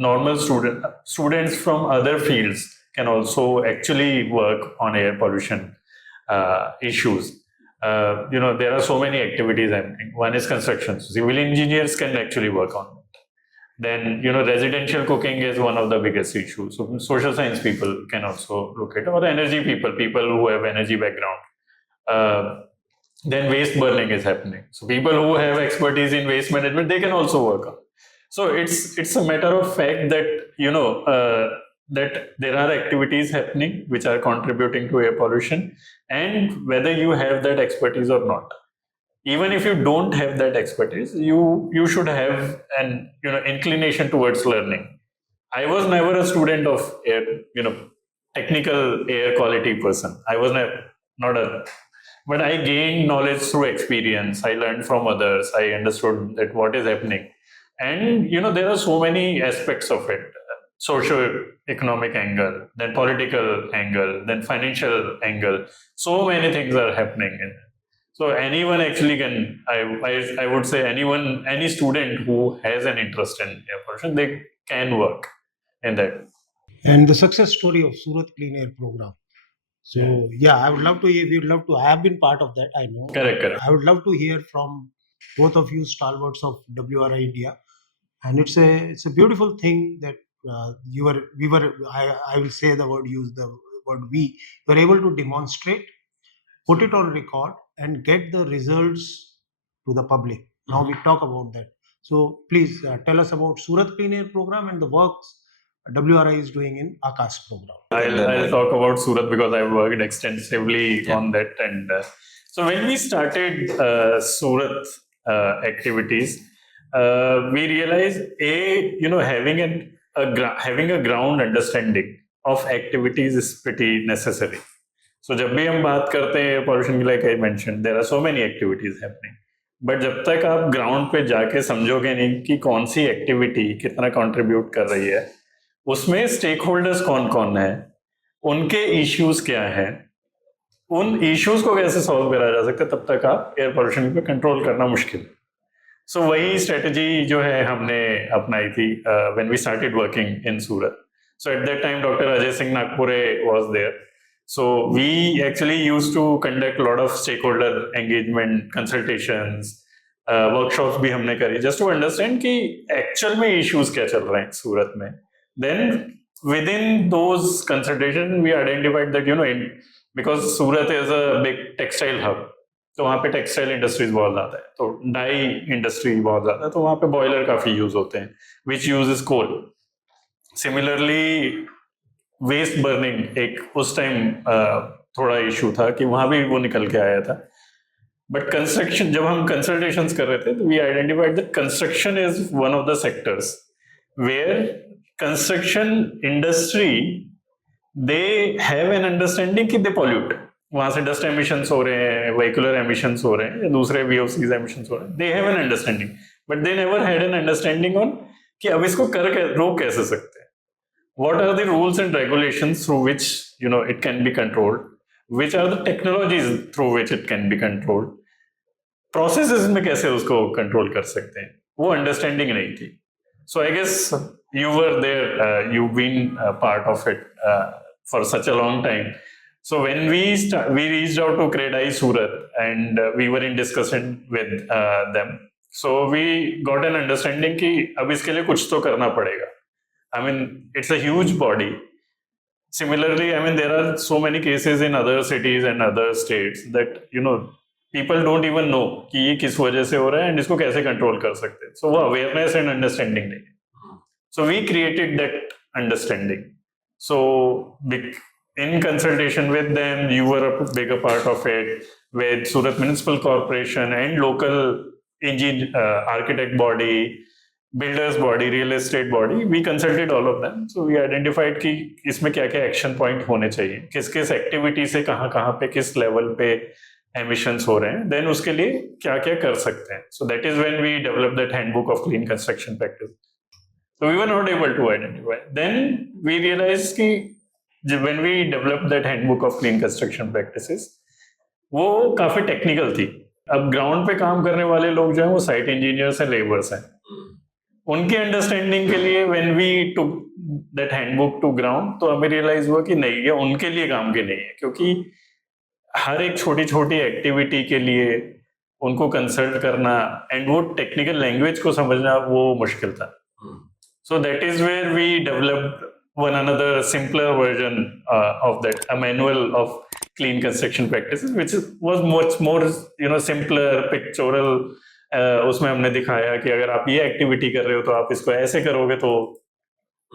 normal students from other fields can also actually work on air pollution issues. There are so many activities happening. One is construction. Civil engineers can actually work on it. Then, residential cooking is one of the biggest issues. So social science people can also look at it, or energy people who have energy background. Then waste burning is happening. So people who have expertise in waste management, they can also work on it. So it's a matter of fact that, that there are activities happening which are contributing to air pollution, and whether you have that expertise or not. Even if you don't have that expertise, you should have an inclination towards learning. I was never a student of air, technical air quality person. I was but I gained knowledge through experience. I learned from others. I understood that what is happening. And there are so many aspects of it: socio-economic angle, then political angle, then financial angle. So many things are happening in it. So anyone actually can. I would say any student who has an interest in air pollution, they can work in that. And the success story of Surat Clean Air Program. So yeah, I would love to. If you'd love to, I have been part of that. I know. Correct. I would love to hear from both of you, stalwarts of WRI India, and it's a beautiful thing that we were. I will say the word, use the word we were able to demonstrate, put it on record, and get the results to the public. Now we talk about that. So please tell us about Surat Clean Air Program and the works WRI is doing in Akash program. I'll talk about Surat because I've worked extensively Yeah. on that. And so when we started Surat activities, we realized having a ground understanding of activities is pretty necessary. So जब भी हम बात करते हैं pollution, like I mentioned, there are so many activities happening. But जब तक आप ground पे जाके समझोगे नहीं कि कौन सी एक्टिविटी कितना कंट्रीब्यूट कर रही है, उसमें स्टेक होल्डर्स कौन कौन है, उनके इश्यूज क्या है, उन इश्यूज को कैसे सॉल्व करा जा सकता है, तब तक आप एयर पोल्यूशन पे कंट्रोल करना मुश्किल। सो वही स्ट्रेटजी जो है हमने अपनाई थी when we started working in Surat. So at that time doctor Ajay Singh Nagpure was there. So we actually used to conduct a lot of stakeholder engagement, consultations, workshops भी हमने करी just to understand कि actual में issues क्या चल रहे हैं सूरत में. Then within those consultations we identified that because Surat is a big textile hub, तो वहाँ पे टेक्सटाइल इंडस्ट्रीज बहुत ज़्यादा है, तो डाई इंडस्ट्री बहुत ज़्यादा है, तो वहाँ पे बॉयलर काफ़ी यूज होते हैं which use coal. Similarly waste burning एक उस टाइम थोड़ा इशू था कि वहाँ भी वो निकल के आया था। बट कंस्ट्रक्शन, जब हम कंसल्टेशंस कर रहे थे तो we identified that construction is one of the sectors where construction industry they have an understanding कि दे पॉल्यूट, वहां से डस्ट एमिशंस हो रहे हैं, व्हीकुलर एमिशंस हो रहे हैं या दूसरे VOCs एमिशंस हो रहे हैं, दे have an understanding but they never had an understanding on कि अब इसको रोक कैसे सकते हैं, what are the rules and regulations through which it can be controlled, which are the technologies through which it can be controlled, processes में कैसे उसको कंट्रोल कर सकते हैं, वो अंडरस्टैंडिंग नहीं थी। So I guess you were there, you've been part of it for such a long time. So when we reached out to CREDI Surat and we were in discussion with them. So we got an understanding कि अब इसके लिए कुछ तो करना पड़ेगा। I mean, it's a huge body. Similarly, I mean, there are so many cases in other cities and other states that, people don't even know कि ये किस वजह से हो रहा है and इसको कैसे कंट्रोल कर सकते हैं। So वो awareness and understanding नहीं है। So we created that understanding. So in consultation with them, you were a bigger part of it, with Surat Municipal Corporation and local architect body, builders body, real estate body, we consulted all of them. So we identified कि इसमें क्या क्या action point होने चाहिए, किस किस activity से कहाँ कहाँ पे किस लेवल पे एमिशंस हो रहे हैं, देन उसके लिए क्या क्या कर सकते हैं. So that is when we developed that handbook of clean construction practice. So we were not able to identify. Then we realized कि when we developed that handbook of clean construction practices, वो काफी technical थी. अब ground पे काम करने वाले लोग जो हैं वो साइट इंजीनियर्स हैं, लेबर्स हैं. उनकी अंडरस्टैंडिंग के लिए when we took that handbook to ground, तो हमें रियलाइज हुआ कि नहीं, ये उनके लिए काम के नहीं है, क्योंकि हर एक छोटी छोटी एक्टिविटी के लिए उनको कंसल्ट करना एंड वो टेक्निकल लैंग्वेज को समझना वो मुश्किल था. So that is where we developed one another simpler version of that, a manual of clean construction practices, which was much more simpler, pictorial. उसमें हमने दिखाया कि अगर आप ये एक्टिविटी कर रहे हो तो आप इसको ऐसे करोगे तो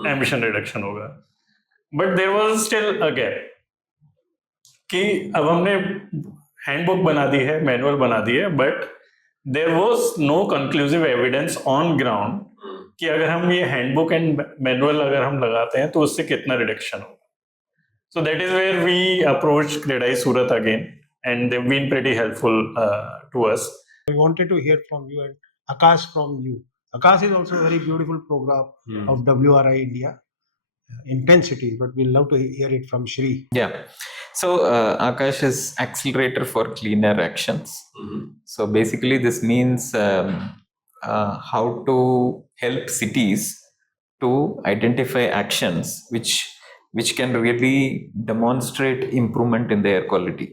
एमिशन रिडक्शन होगा. But there was still a gap कि अब हमने हैंडबुक बना दी है, मैनुअल बना दी है, but there was no conclusive evidence on ground कि अगर हम ये हैंडबुक एंड मैनुअल अगर हम लगाते हैं तो उससे कितना रिडक्शन होगा. So that is where we approach CREDAI Surat again and they have been pretty helpful to us. We wanted to hear from you and Akash from you. Akash is also a very beautiful program of WRI India in 10 cities, but we'll love to hear it from Sree. Yeah. So Akash is accelerator for cleaner actions. So basically this means how to help cities to identify actions which can really demonstrate improvement in the air quality.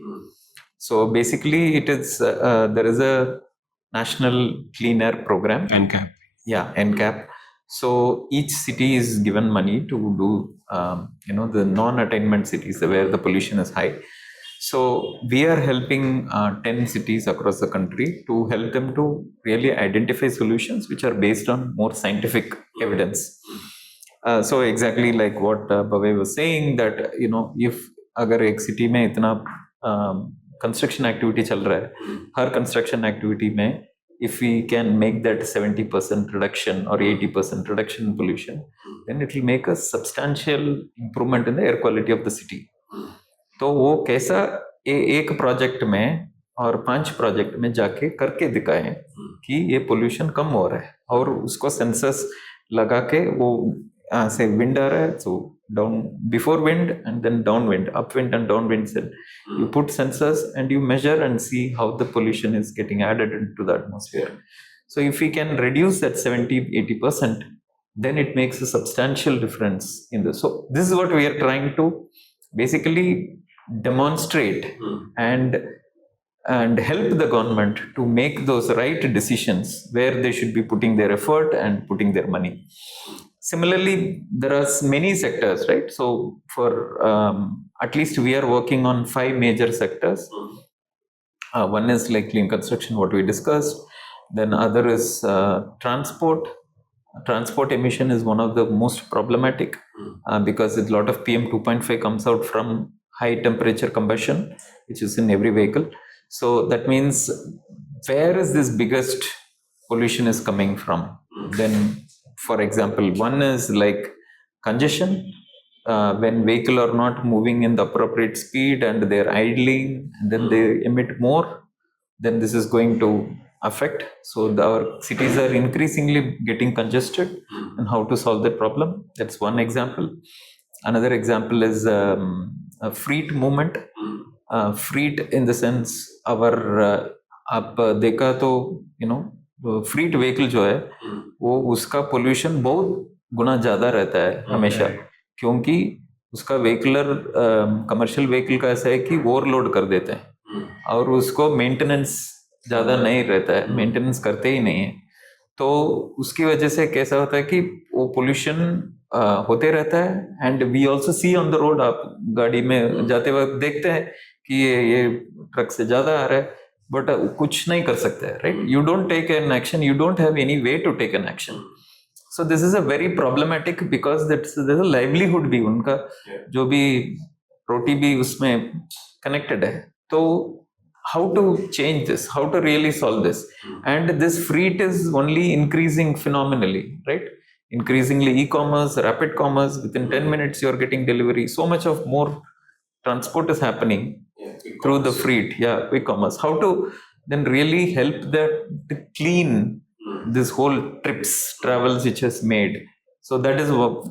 So basically it is there is a national clean air program, NCAP. Yeah, NCAP. So each city is given money to do the non-attainment cities where the pollution is high. So we are helping 10 cities across the country to help them to really identify solutions which are based on more scientific evidence. So exactly like what Bhavay was saying, that if अगर एक city में इतना construction activity चल रहा है, हर construction activity में if we can make that 70% reduction or 80% reduction in pollution, then it will make a substantial improvement in the air quality of the city. तो वो कैसा एक प्रोजेक्ट में और 5 प्रोजेक्ट में जाके करके दिखाएं कि ये पोल्यूशन कम हो रहा है, और उसको सेंसस लगा के वो से विंड आ रहा है, so down before wind and then down wind, up wind and down wind से you put sensors and you measure and see how the pollution is getting added into the atmosphere. So if we can reduce that 70-80%, then it makes a substantial difference in this. So this is what we are trying to basically demonstrate and help the government to make those right decisions where they should be putting their effort and putting their money. Similarly, there are many sectors, right? So for at least we are working on 5 major sectors. One is like clean construction, what we discussed. Then other is transport. Transport emission is one of the most problematic because a lot of PM 2.5 comes out from high temperature combustion, which is in every vehicle. So that means where is this biggest pollution is coming from? Then, for example, one is like congestion. When vehicle are not moving in the appropriate speed and they're idling, and then they emit more, then this is going to affect. So our cities are increasingly getting congested, and how to solve that problem, that's one example. Another example is freight movement. Freight in the sense our आप देखा तो फ्रीट vehicle जो है वो उसका pollution बहुत गुना ज्यादा रहता है हमेशा, क्योंकि उसका व्हीकलर कमर्शियल व्हीकल का ऐसा है कि ओवरलोड कर देते हैं और उसको मेंटेनेंस ज्यादा नहीं रहता है, मेंटेनेंस करते ही नहीं है। तो उसकी वजह से कैसा होता है कि वो पोल्यूशन होते रहता है। And we also see on the road, आप गाड़ी में जाते वक्त देखते हैं कि ये ट्रक से ज्यादा आ रहा है, बट कुछ नहीं कर सकते हैं, right? You don't take an action, you don't have any way to take an action. So this is a very problematic because that's livelihood भी, उनका जो भी रोटी भी उसमें कनेक्टेड है। तो how to change this, how to really solve this? And this freight is only increasing phenomenally, right? Increasingly e-commerce, rapid commerce, within 10 minutes you're getting delivery. So much of more transport is happening through the freight, e-commerce. How to then really help that to clean this whole travels which is made? So that is what,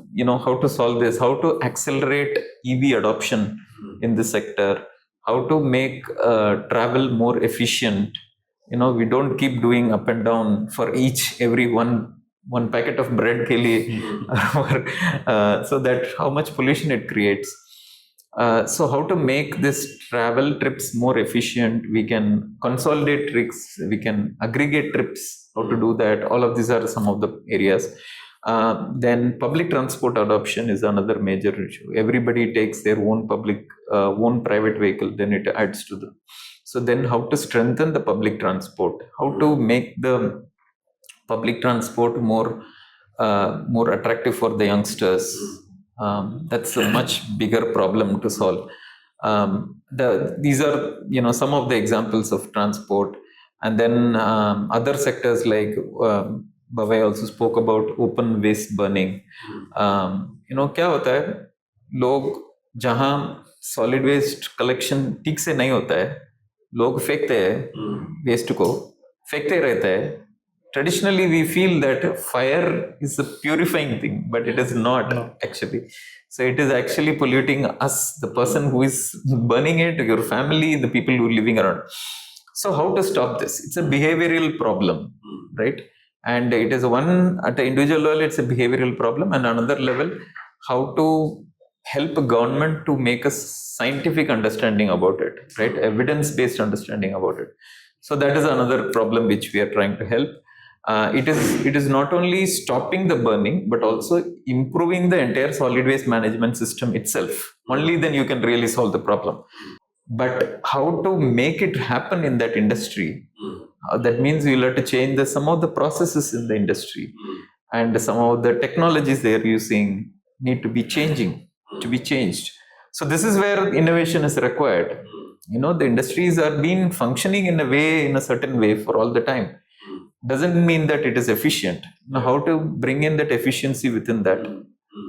how to solve this, how to accelerate EV adoption in this sector, how to make travel more efficient. We don't keep doing up and down for every one packet of bread ke liye, so that how much pollution it creates. So how to make this travel trips more efficient? We can consolidate trips, we can aggregate trips, how to do that? All of these are some of the areas. Then public transport adoption is another major issue. Everybody takes their own own private vehicle, then it adds to them. So then how to strengthen the public transport, how to make the public transport more attractive for the youngsters. That's a much bigger problem to solve. These are some of the examples of transport. And then other sectors like Bhavay also spoke about open waste burning. क्या होता है, लोग जहाँ solid waste collection ठीक से नहीं होता है, लोग फेंकते हैं, वेस्ट को फेंकते रहते हैं. Traditionally we feel that fire is a purifying thing, but it is not actually. So it is actually polluting us, the person who is burning it, your family, the people who are living around. So how to stop this? It's a behavioral problem, right? And it is one at the individual level, it's a behavioral problem, and another level, how to help government to make a scientific understanding about it, right? Evidence-based understanding about it. So that is another problem which we are trying to help. It is not only stopping the burning, but also improving the entire solid waste management system itself. Only then you can really solve the problem. But how to make it happen in that industry? That means you'll have to change some of the processes in the industry, and some of the technologies they are using need to be changed. So this is where innovation is required. The industries are been functioning in a certain way for all the time. Doesn't mean that it is efficient. Now, how to bring in that efficiency within that?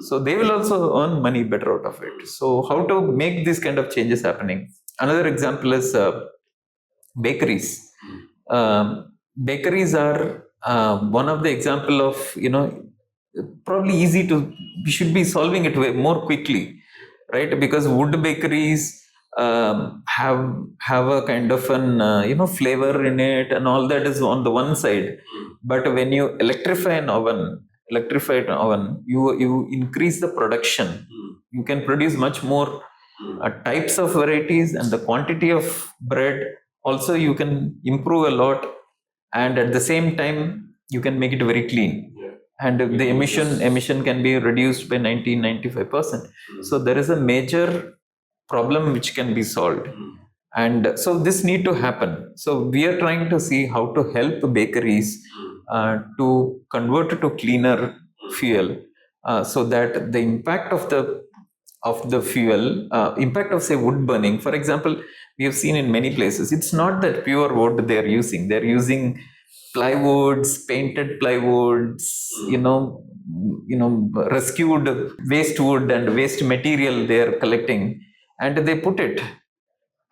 So they will also earn money better out of it. So how to make these kind of changes happening? Another example is bakeries. Bakeries are one of the example of, probably easy to, we should be solving it way more quickly, right? Because wood bakeries have a kind of an flavor in it, and all that is on the one side. But when you electrify an oven, you increase the production. You can produce much more types of varieties, and the quantity of bread also you can improve a lot, and at the same time you can make it very clean, and the emission can be reduced by 95%. So there is a major problem which can be solved, and so this need to happen. So we are trying to see how to help bakeries to convert to cleaner fuel, so that the impact of the fuel, impact of say wood burning, for example, we have seen in many places, it's not that pure wood they're using plywoods, painted plywoods, rescued waste wood and waste material they are collecting, and they put it,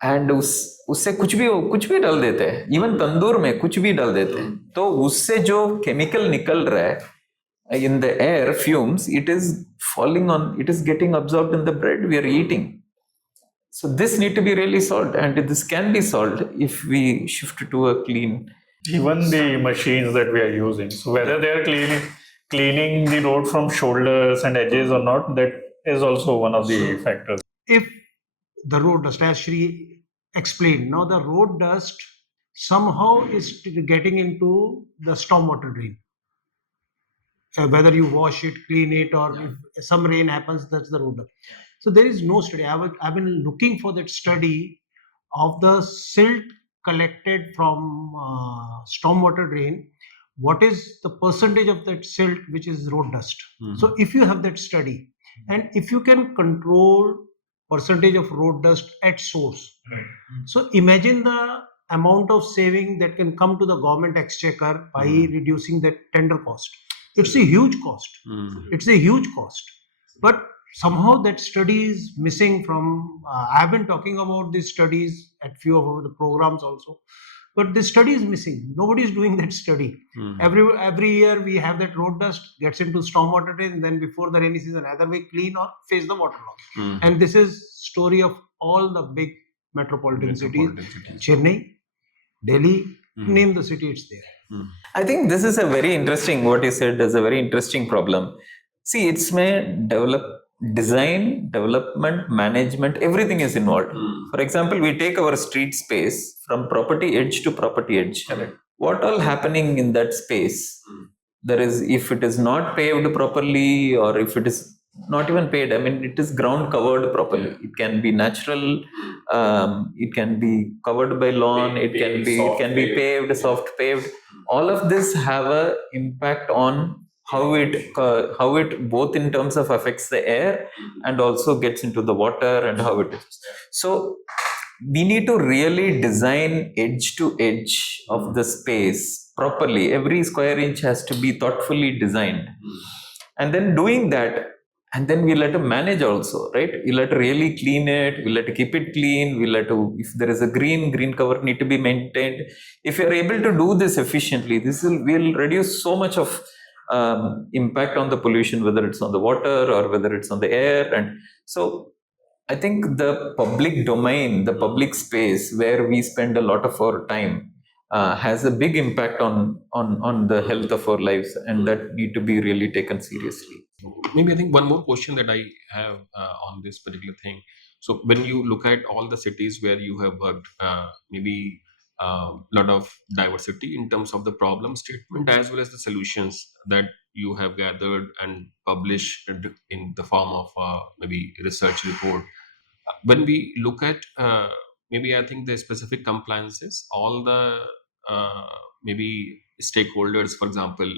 and उससे कुछ भी डाल देते हैं, even तंदूर में कुछ भी डाल देते हैं, तो उससे जो केमिकल निकल रहा है in the air, fumes, it is falling on, it is getting absorbed in the bread we are eating. So this need to be really solved, and this can be solved if we shift to a clean. Even the machines that we are using, so whether they are cleaning the road from shoulders and edges or not, that is also one of the factors. If the road dust, as Sree explained, now the road dust somehow is getting into the stormwater drain. Whether you wash it, clean it, or if some rain happens, that's the road dust. So there is no study. I've been looking for that study of the silt collected from stormwater drain. What is the percentage of that silt which is road dust? So if you have that study, and if you can control percentage of road dust at source, so imagine the amount of saving that can come to the government exchequer by reducing that tender cost. It's a huge cost. It's a huge cost. But somehow that study is missing from. I've been talking about these studies at few of the programs also, but this study is missing. Nobody is doing that study. Every year we have that road dust gets into stormwater drain, and then before the rainy season, either we clean or face the waterlogging. And this is story of all the big metropolitan cities, Chennai, Delhi, name the city, it's there. I think this is a very interesting, what you said is a very interesting problem. See, it's may design, development, management, everything is involved. For example, we take our street space from property edge to property edge. What all happening in that space? There is, if it is not paved properly, or if it is not even paved, I mean, it is ground covered properly. It can be natural, it can be covered by lawn, it can be paved, soft paved. All of this have a impact on how it both in terms of affects the air and also gets into the water, and how it is. So we need to really design edge to edge of the space properly. Every square inch has to be thoughtfully designed, and then doing that, and then we'll have to manage also, right? We'll have to really clean it, we'll have to keep it clean, we'll have to, if there is a green cover need to be maintained. If you're able to do this efficiently, this will reduce so much of impact on the pollution, whether it's on the water or whether it's on the air. And so I think the public domain, the public space where we spend a lot of our time has a big impact on the health of our lives, and that need to be really taken seriously. Maybe I think one more question that I have on this particular thing. So when you look at all the cities where you have worked, maybe a lot of diversity in terms of the problem statement as well as the solutions that you have gathered and published in the form of maybe research report. When we look at maybe I think the specific compliances, all the maybe stakeholders, for example,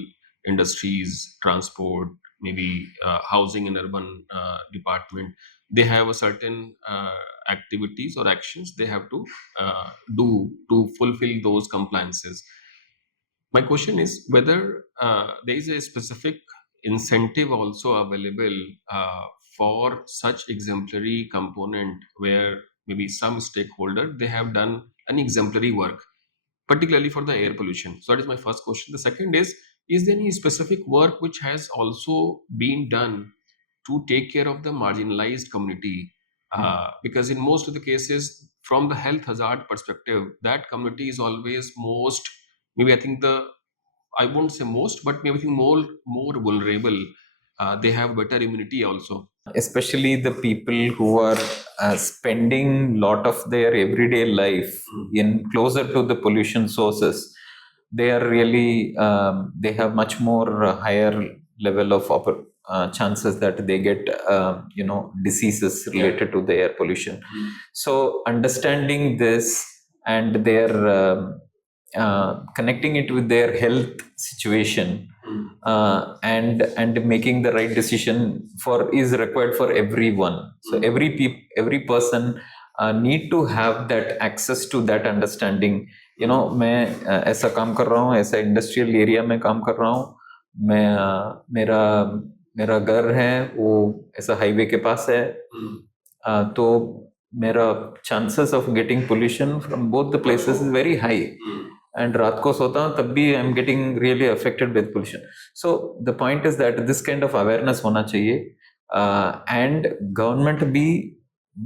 industries, transport, maybe housing and urban department, they have a certain activities or actions they have to do to fulfill those compliances. My question is whether there is a specific incentive also available for such exemplary component where maybe some stakeholder they have done an exemplary work, particularly for the air pollution. So that is my first question. The second is there any specific work which has also been done to take care of the marginalized community? Because in most of the cases, from the health hazard perspective, that community is always most, maybe I think the, I won't say most, but maybe more vulnerable. They have better immunity also. Especially the people who are spending lot of their everyday life in closer to the pollution sources. They are really they have much more higher level of chances that they get diseases related to the air pollution. So understanding this and their connecting it with their health situation, and making the right decision for is required for everyone. So every person need to have that access to that understanding. मैं ऐसा काम कर रहा हूँ, ऐसा industrial area में काम कर रहा हूँ, मैं मेरा मेरा घर है वो ऐसा हाईवे के पास है, तो मेरा chances of getting pollution from both the places is very high. And रात को सोता हूँ तब भी I'm getting really affected with pollution. So the point is that this kind of awareness होना चाहिए, and government भी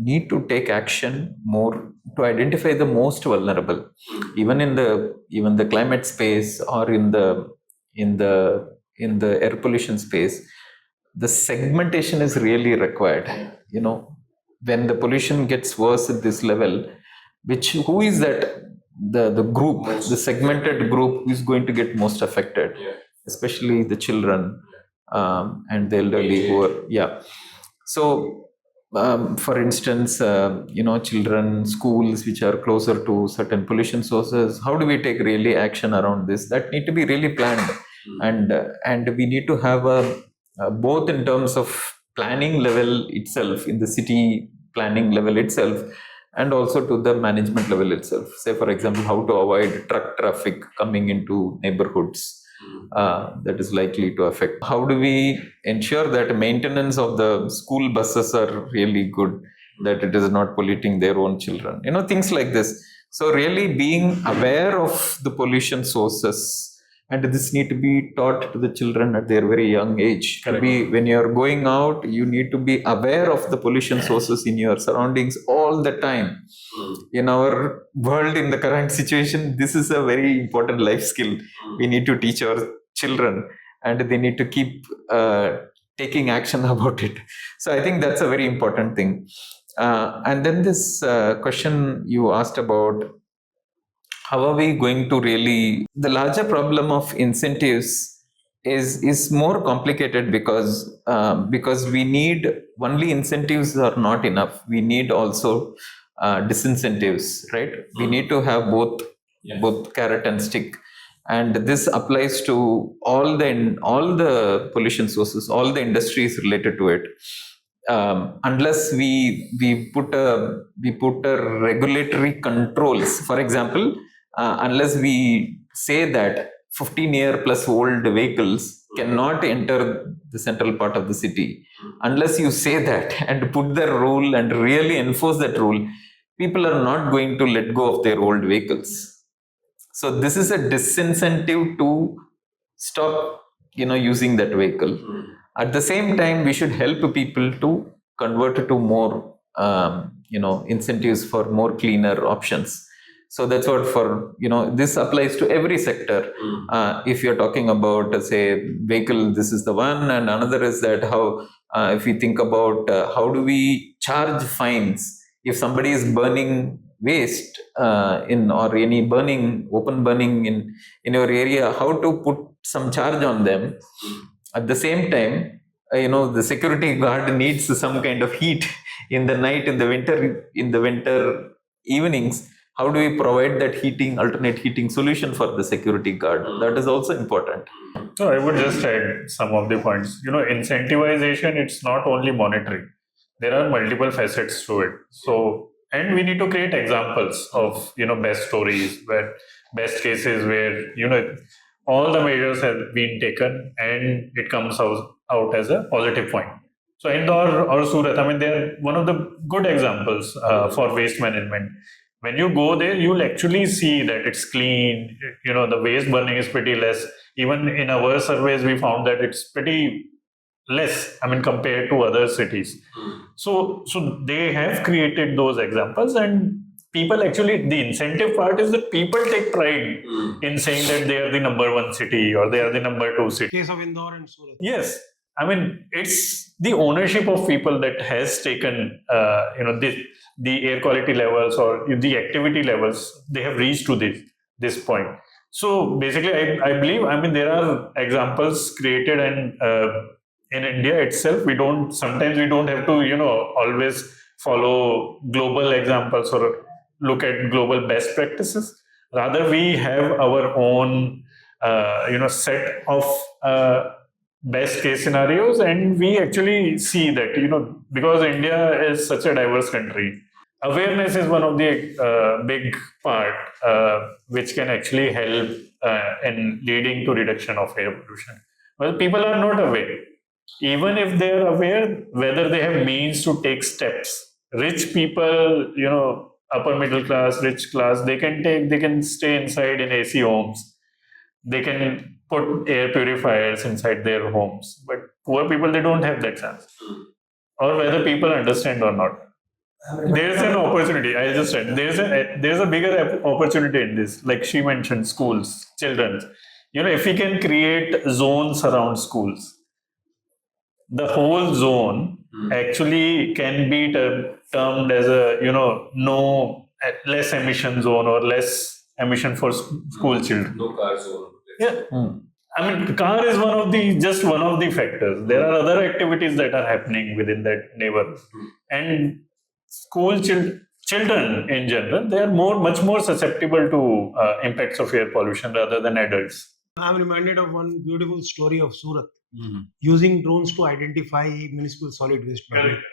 need to take action more to identify the most vulnerable, even in the climate space or in the air pollution space. The segmentation is really required. When the pollution gets worse at this level, who is that the group, the segmented group who is going to get most affected, especially the children and the elderly who are so for instance, children, schools which are closer to certain pollution sources, how do we take really action around this? That need to be really planned, and we need to have both in terms of planning level itself, in the city planning level itself, and also to the management level itself. Say, for example, how to avoid truck traffic coming into neighborhoods that is likely to affect. How do we ensure that maintenance of the school buses are really good, that it is not polluting their own children? Things like this. So really being aware of the pollution sources, and this need to be taught to the children at their very young age. When you're going out, you need to be aware of the pollution sources in your surroundings all the time. In our world, in the current situation, this is a very important life skill we need to teach our children, and they need to keep taking action about it. So I think that's a very important thing. And then this question you asked about, how are we going to really, the larger problem of incentives is more complicated, because we need, only incentives are not enough, we need also disincentives, right? We need to have both carrot and stick, and this applies to all the pollution sources, all the industries related to it. Unless we put a regulatory controls, for example, unless we say that 15-year plus old vehicles cannot enter the central part of the city, unless you say that and put the rule and really enforce that rule, people are not going to let go of their old vehicles. So this is a disincentive to stop using that vehicle. At the same time, we should help people to convert to more incentives for more cleaner options. So that's what, for this applies to every sector. If you're talking about say vehicle, this is the one, and another is that how if we think about how do we charge fines if somebody is burning waste or any open burning in your area, how to put some charge on them. At the same time, the security guard needs some kind of heat in the night, in the winter evenings, how do we provide that alternate heating solution for the security guard? That is also important. So I would just add some of the points. Incentivization, it's not only monetary. There are multiple facets to it. So, and we need to create examples of, best stories, best cases where, all the measures have been taken and it comes out as a positive point. So Indore or Surat, they're one of the good examples for waste management. When you go there, you'll actually see that it's clean. The waste burning is pretty less. Even in our surveys, we found that it's pretty less, compared to other cities. So they have created those examples, and people actually, the incentive part is that people take pride in saying that they are the number one city or they are the number two city. Case of Indore and Surat. Yes. It's the ownership of people that has taken, the air quality levels or the activity levels, they have reached to this point. So basically, I believe, there are examples created, and in India itself, sometimes we don't have to, always follow global examples or look at global best practices. Rather, we have our own, set of best case scenarios, and we actually see that, because India is such a diverse country, awareness is one of the big part which can actually help in leading to reduction of air pollution. Well, people are not aware. Even if they are aware, whether they have means to take steps. Rich people, upper middle class, rich class, they can stay inside in AC homes. They can put air purifiers inside their homes. But poor people, they don't have that chance. Or whether people understand or not. There's an opportunity. I'll just say there's a bigger opportunity in this. Like she mentioned, schools, children. If we can create zones around schools, the whole zone actually can be termed as a no less emission zone or less emission for school children. No car zone. Yeah. Car is just one of the factors. There are other activities that are happening within that neighborhood. And school children in general, they are much more susceptible to impacts of air pollution rather than adults. I'm reminded of one beautiful story of Surat using drones to identify municipal solid waste.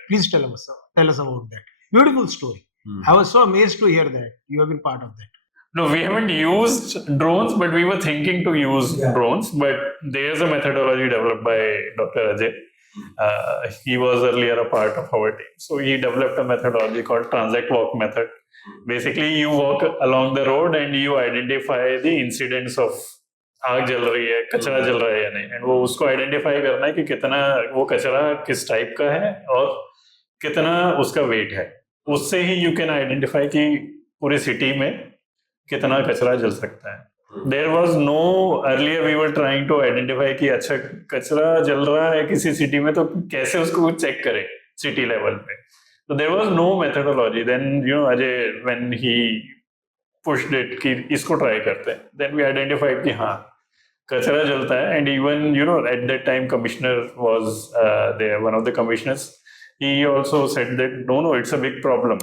Please tell us about that. Beautiful story. I was so amazed to hear that. You have been part of that. No, we haven't used drones, but we were thinking to use drones. But there's a methodology developed by Dr. Ajay. He was earlier a part of our team. So he developed a methodology called transact walk method. Basically, you walk along the road and you identify the incidents of आग जल रही है, कचरा जल रहा है या नहीं, एंड वो उसको आइडेंटिफाई करना है कि कितना वो कचरा किस टाइप का है और कितना उसका वेट है. उससे ही यू कैन आइडेंटिफाई कि पूरी सिटी में कितना कचरा जल सकता है. There was no earlier we were trying to identify कि अच्छा कचरा जल रहा है किसी सिटी में तो कैसे उसको चेक करें सिटी लेवल पे. तो there was no methodology. Then Ajay when he pushed it कि इसको ट्राई करते हैं, देन वी आइडेंटिफाइड कि हाँ कचरा जलता है. And even at that time commissioner was there, one of the commissioners, he also said that no, it's a big problem.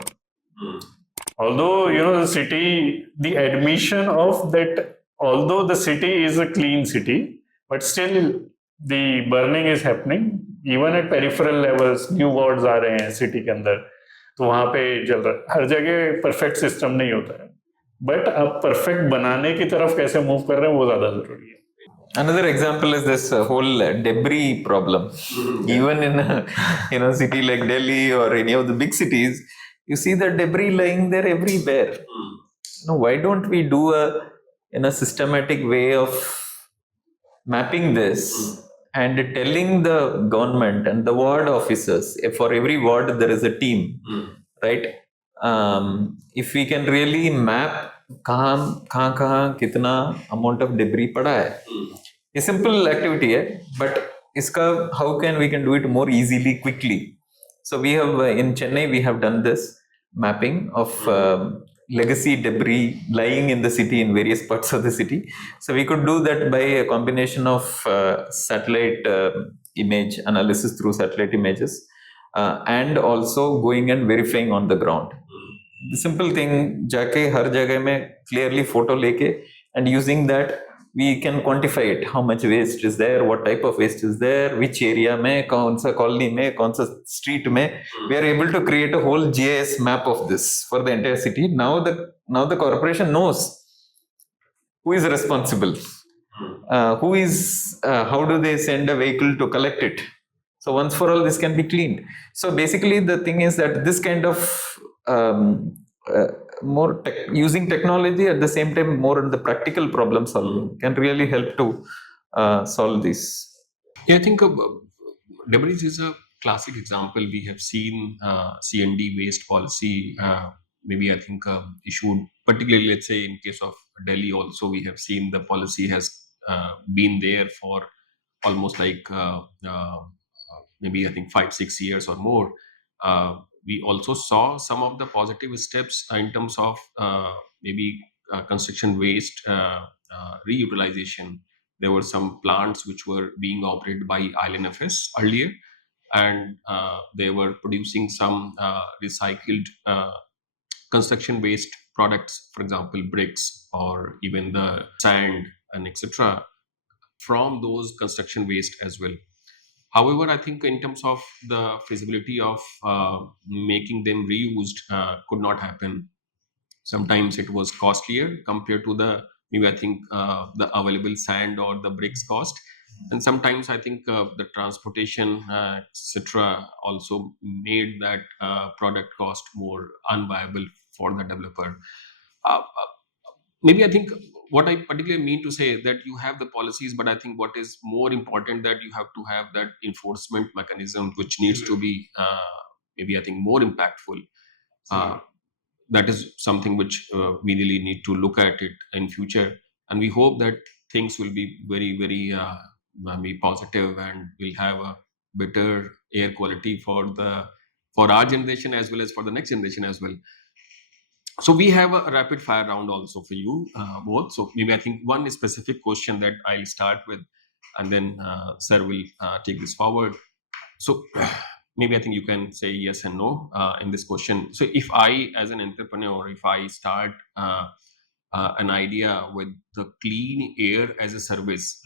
Although the city, the admission of that, although the city is a clean city, but still the burning is happening even at peripheral levels. New wards आ रहे हैं city के अंदर, तो वहाँ पे जल रहा है. हर जगह perfect system नहीं होता है, but अब perfect बनाने की तरफ कैसे move कर रहे हैं वो ज़्यादा जरूरी है. Another example is this whole debris problem. Even in a city like Delhi or any of the big cities, you see the debris lying there everywhere. Why don't we do a systematic way of mapping this and telling the government and the ward officers, for every ward there is a team, right? If we can really map कहाँ कितना amount of debris पड़ा है. ये simple activity है, but इसका how can we do it more easily, quickly. So we have in Chennai we have done this mapping of legacy debris lying in the city, in various parts of the city. So we could do that by a combination of satellite image analysis through satellite images and also going and verifying on the ground. simple thing, जाके हर जगह में clearly photo लेके and using that we can quantify it. How much waste is there? What type of waste is there? Which area में? कौन सा colony में? कौन सा street में? We are able to create a whole GIS map of this for the entire city. Now the corporation knows who is responsible. How do they send a vehicle to collect it? So once for all, this can be cleaned. So basically, the thing is that this kind of using technology at the same time more in the practical problem solving can really help to solve this. Yeah, I think Debris is a classic example. We have seen CND waste policy, maybe I think issued, particularly let's say in case of Delhi also, we have seen the policy has been there for almost like maybe I think 5-6 years or more. We also saw some of the positive steps in terms of maybe construction waste reutilization. There were some plants which were being operated by ILNFS earlier, and they were producing some recycled construction waste products, for example, bricks or even the sand and etc. from those construction waste as well. However, I think in terms of the feasibility of making them reused could not happen. Sometimes it was costlier compared to the maybe I think the available sand or the bricks cost, and sometimes I think the transportation etc. also made that product cost more unviable for the developer. Maybe I think what I particularly mean to say that you have the policies, but I think what is more important that you have to have that enforcement mechanism, which needs to be maybe I think more impactful. That is something which we really need to look at it in future, and we hope that things will be very maybe positive, and we'll have a better air quality for our generation as well as for the next generation as well. So we have a rapid fire round also for you both. So maybe I think one specific question that I'll start with, and then Sir will take this forward. So maybe I think you can say yes and no in this question. So if I, as an entrepreneur, if I start an idea with the clean air as a service,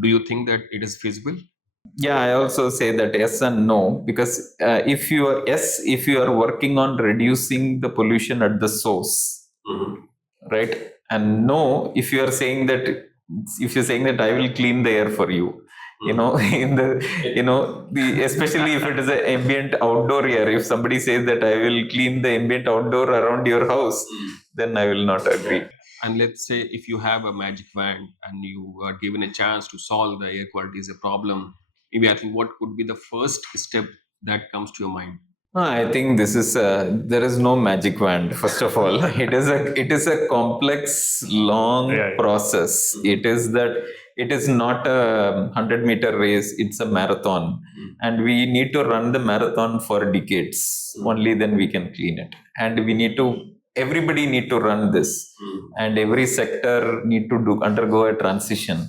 do you think that it is feasible? Yeah, I also say that yes and no, because if you are working on reducing the pollution at the source, right? And no, if you're saying that I will clean the air for you, in especially if it is an ambient outdoor air, if somebody says that I will clean the ambient outdoor around your house, then I will not agree. And let's say if you have a magic wand and you are given a chance to solve the air quality as a problem, maybe I think what could be the first step that comes to your mind? I think there is no magic wand. First of all, it is a complex, long process. It is not a 100-meter race. It's a marathon, and we need to run the marathon for decades. Only then we can clean it, and everybody need to run this, and every sector need to undergo a transition.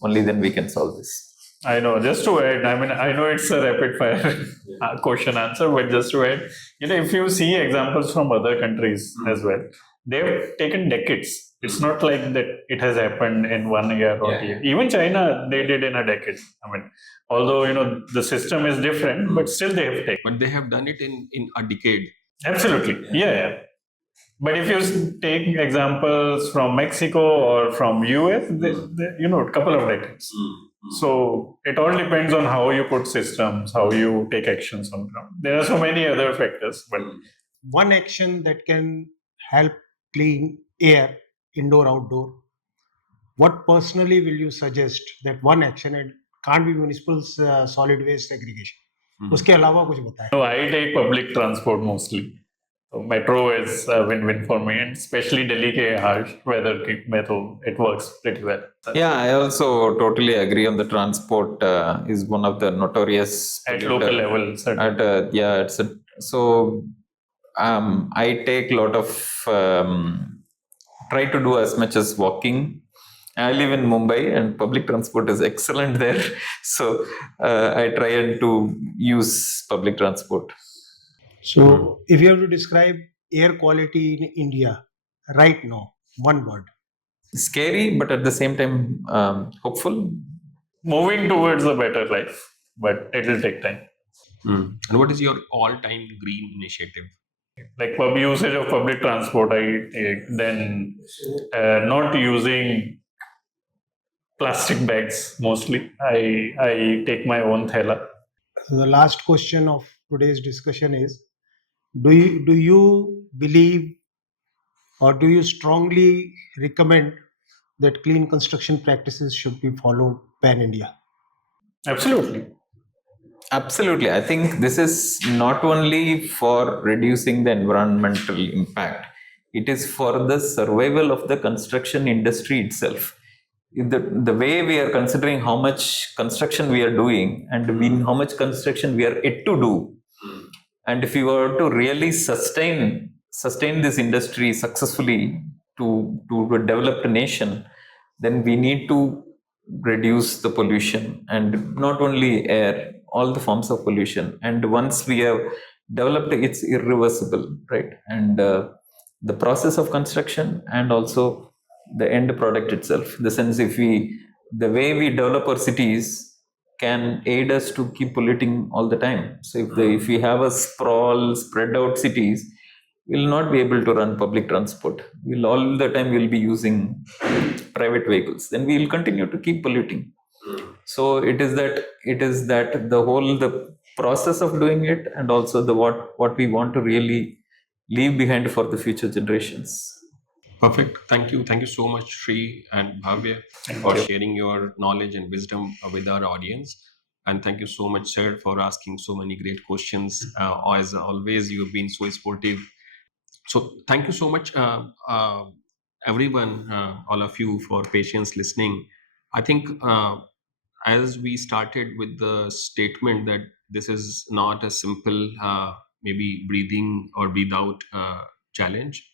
Only then we can solve this. I know. Just to add, I mean, I know it's a rapid fire question answer, but just to add, if you see examples from other countries as well, they've taken decades. It's not like that it has happened in 1 year or 2 years. Even China, they did in a decade. I mean, although the system is different, but still they have taken. But they have done it in a decade. Absolutely, yeah. But if you take examples from Mexico or from US, a couple of decades. So it all depends on how you put systems, how you take actions on ground. There are so many other factors, but one action that can help clean air, indoor, outdoor. What personally will you suggest that one action? It can't be municipal solid waste segregation. उसके अलावा कुछ बताएं. No, I take public transport mostly. So metro is a win-win for me, and especially Delhi ke harsh weather metro, it works pretty well. Yeah, I also totally agree on the transport is one of the notorious at local level. I take a lot of try to do as much as walking. I live in Mumbai and public transport is excellent there, so I try to use public transport. So, if you have to describe air quality in India right now? One word. Scary, but at the same time, hopeful. Moving towards a better life, but it'll take time. And what is your all-time green initiative? Like usage of public transport, then not using plastic bags mostly. I take my own thela. So the last question of today's discussion is: Do you believe or do you strongly recommend that clean construction practices should be followed pan India? Absolutely. Absolutely. I think this is not only for reducing the environmental impact, it is for the survival of the construction industry itself. The way we are considering how much construction we are doing and how much construction we are yet to do, and if you were to really sustain this industry successfully to a developed nation, then we need to reduce the pollution, and not only air, all the forms of pollution. And once we have developed, it's irreversible, right? And the process of construction and also the end product itself, the sense, if we the way we develop our cities can aid us to keep polluting all the time. So if we have a spread out cities, we'll not be able to run public transport. We'll all the time we'll be using private vehicles. Then we'll continue to keep polluting. So it is that the process of doing it, and also the what we want to really leave behind for the future generations. Perfect. Thank you so much, Sree and Bhavya, for sharing your knowledge and wisdom with our audience. And thank you so much, sir, for asking so many great questions. As always, you have been so sportive. So thank you so much, everyone, all of you, for patience listening. I think as we started with the statement that this is not a simple, maybe breathing or breathe out challenge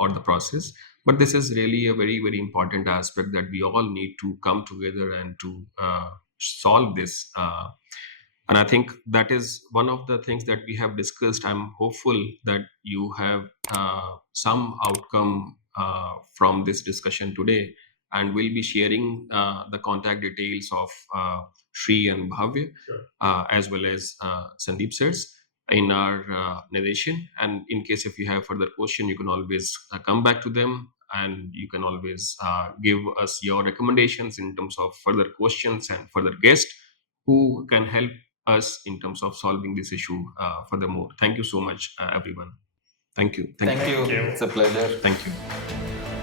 or the process, but this is really a very, very important aspect that we all need to come together and to solve this. And I think that is one of the things that we have discussed. I'm hopeful that you have some outcome from this discussion today, and we'll be sharing the contact details of Sree and Bhavya, as well as Sandeep sirs in our narration. And in case if you have further question, you can always come back to them, and you can always give us your recommendations in terms of further questions and further guests who can help us in terms of solving this issue furthermore. Thank you so much, everyone. Thank you. Thank you. Thank you. It's a pleasure. Thank you.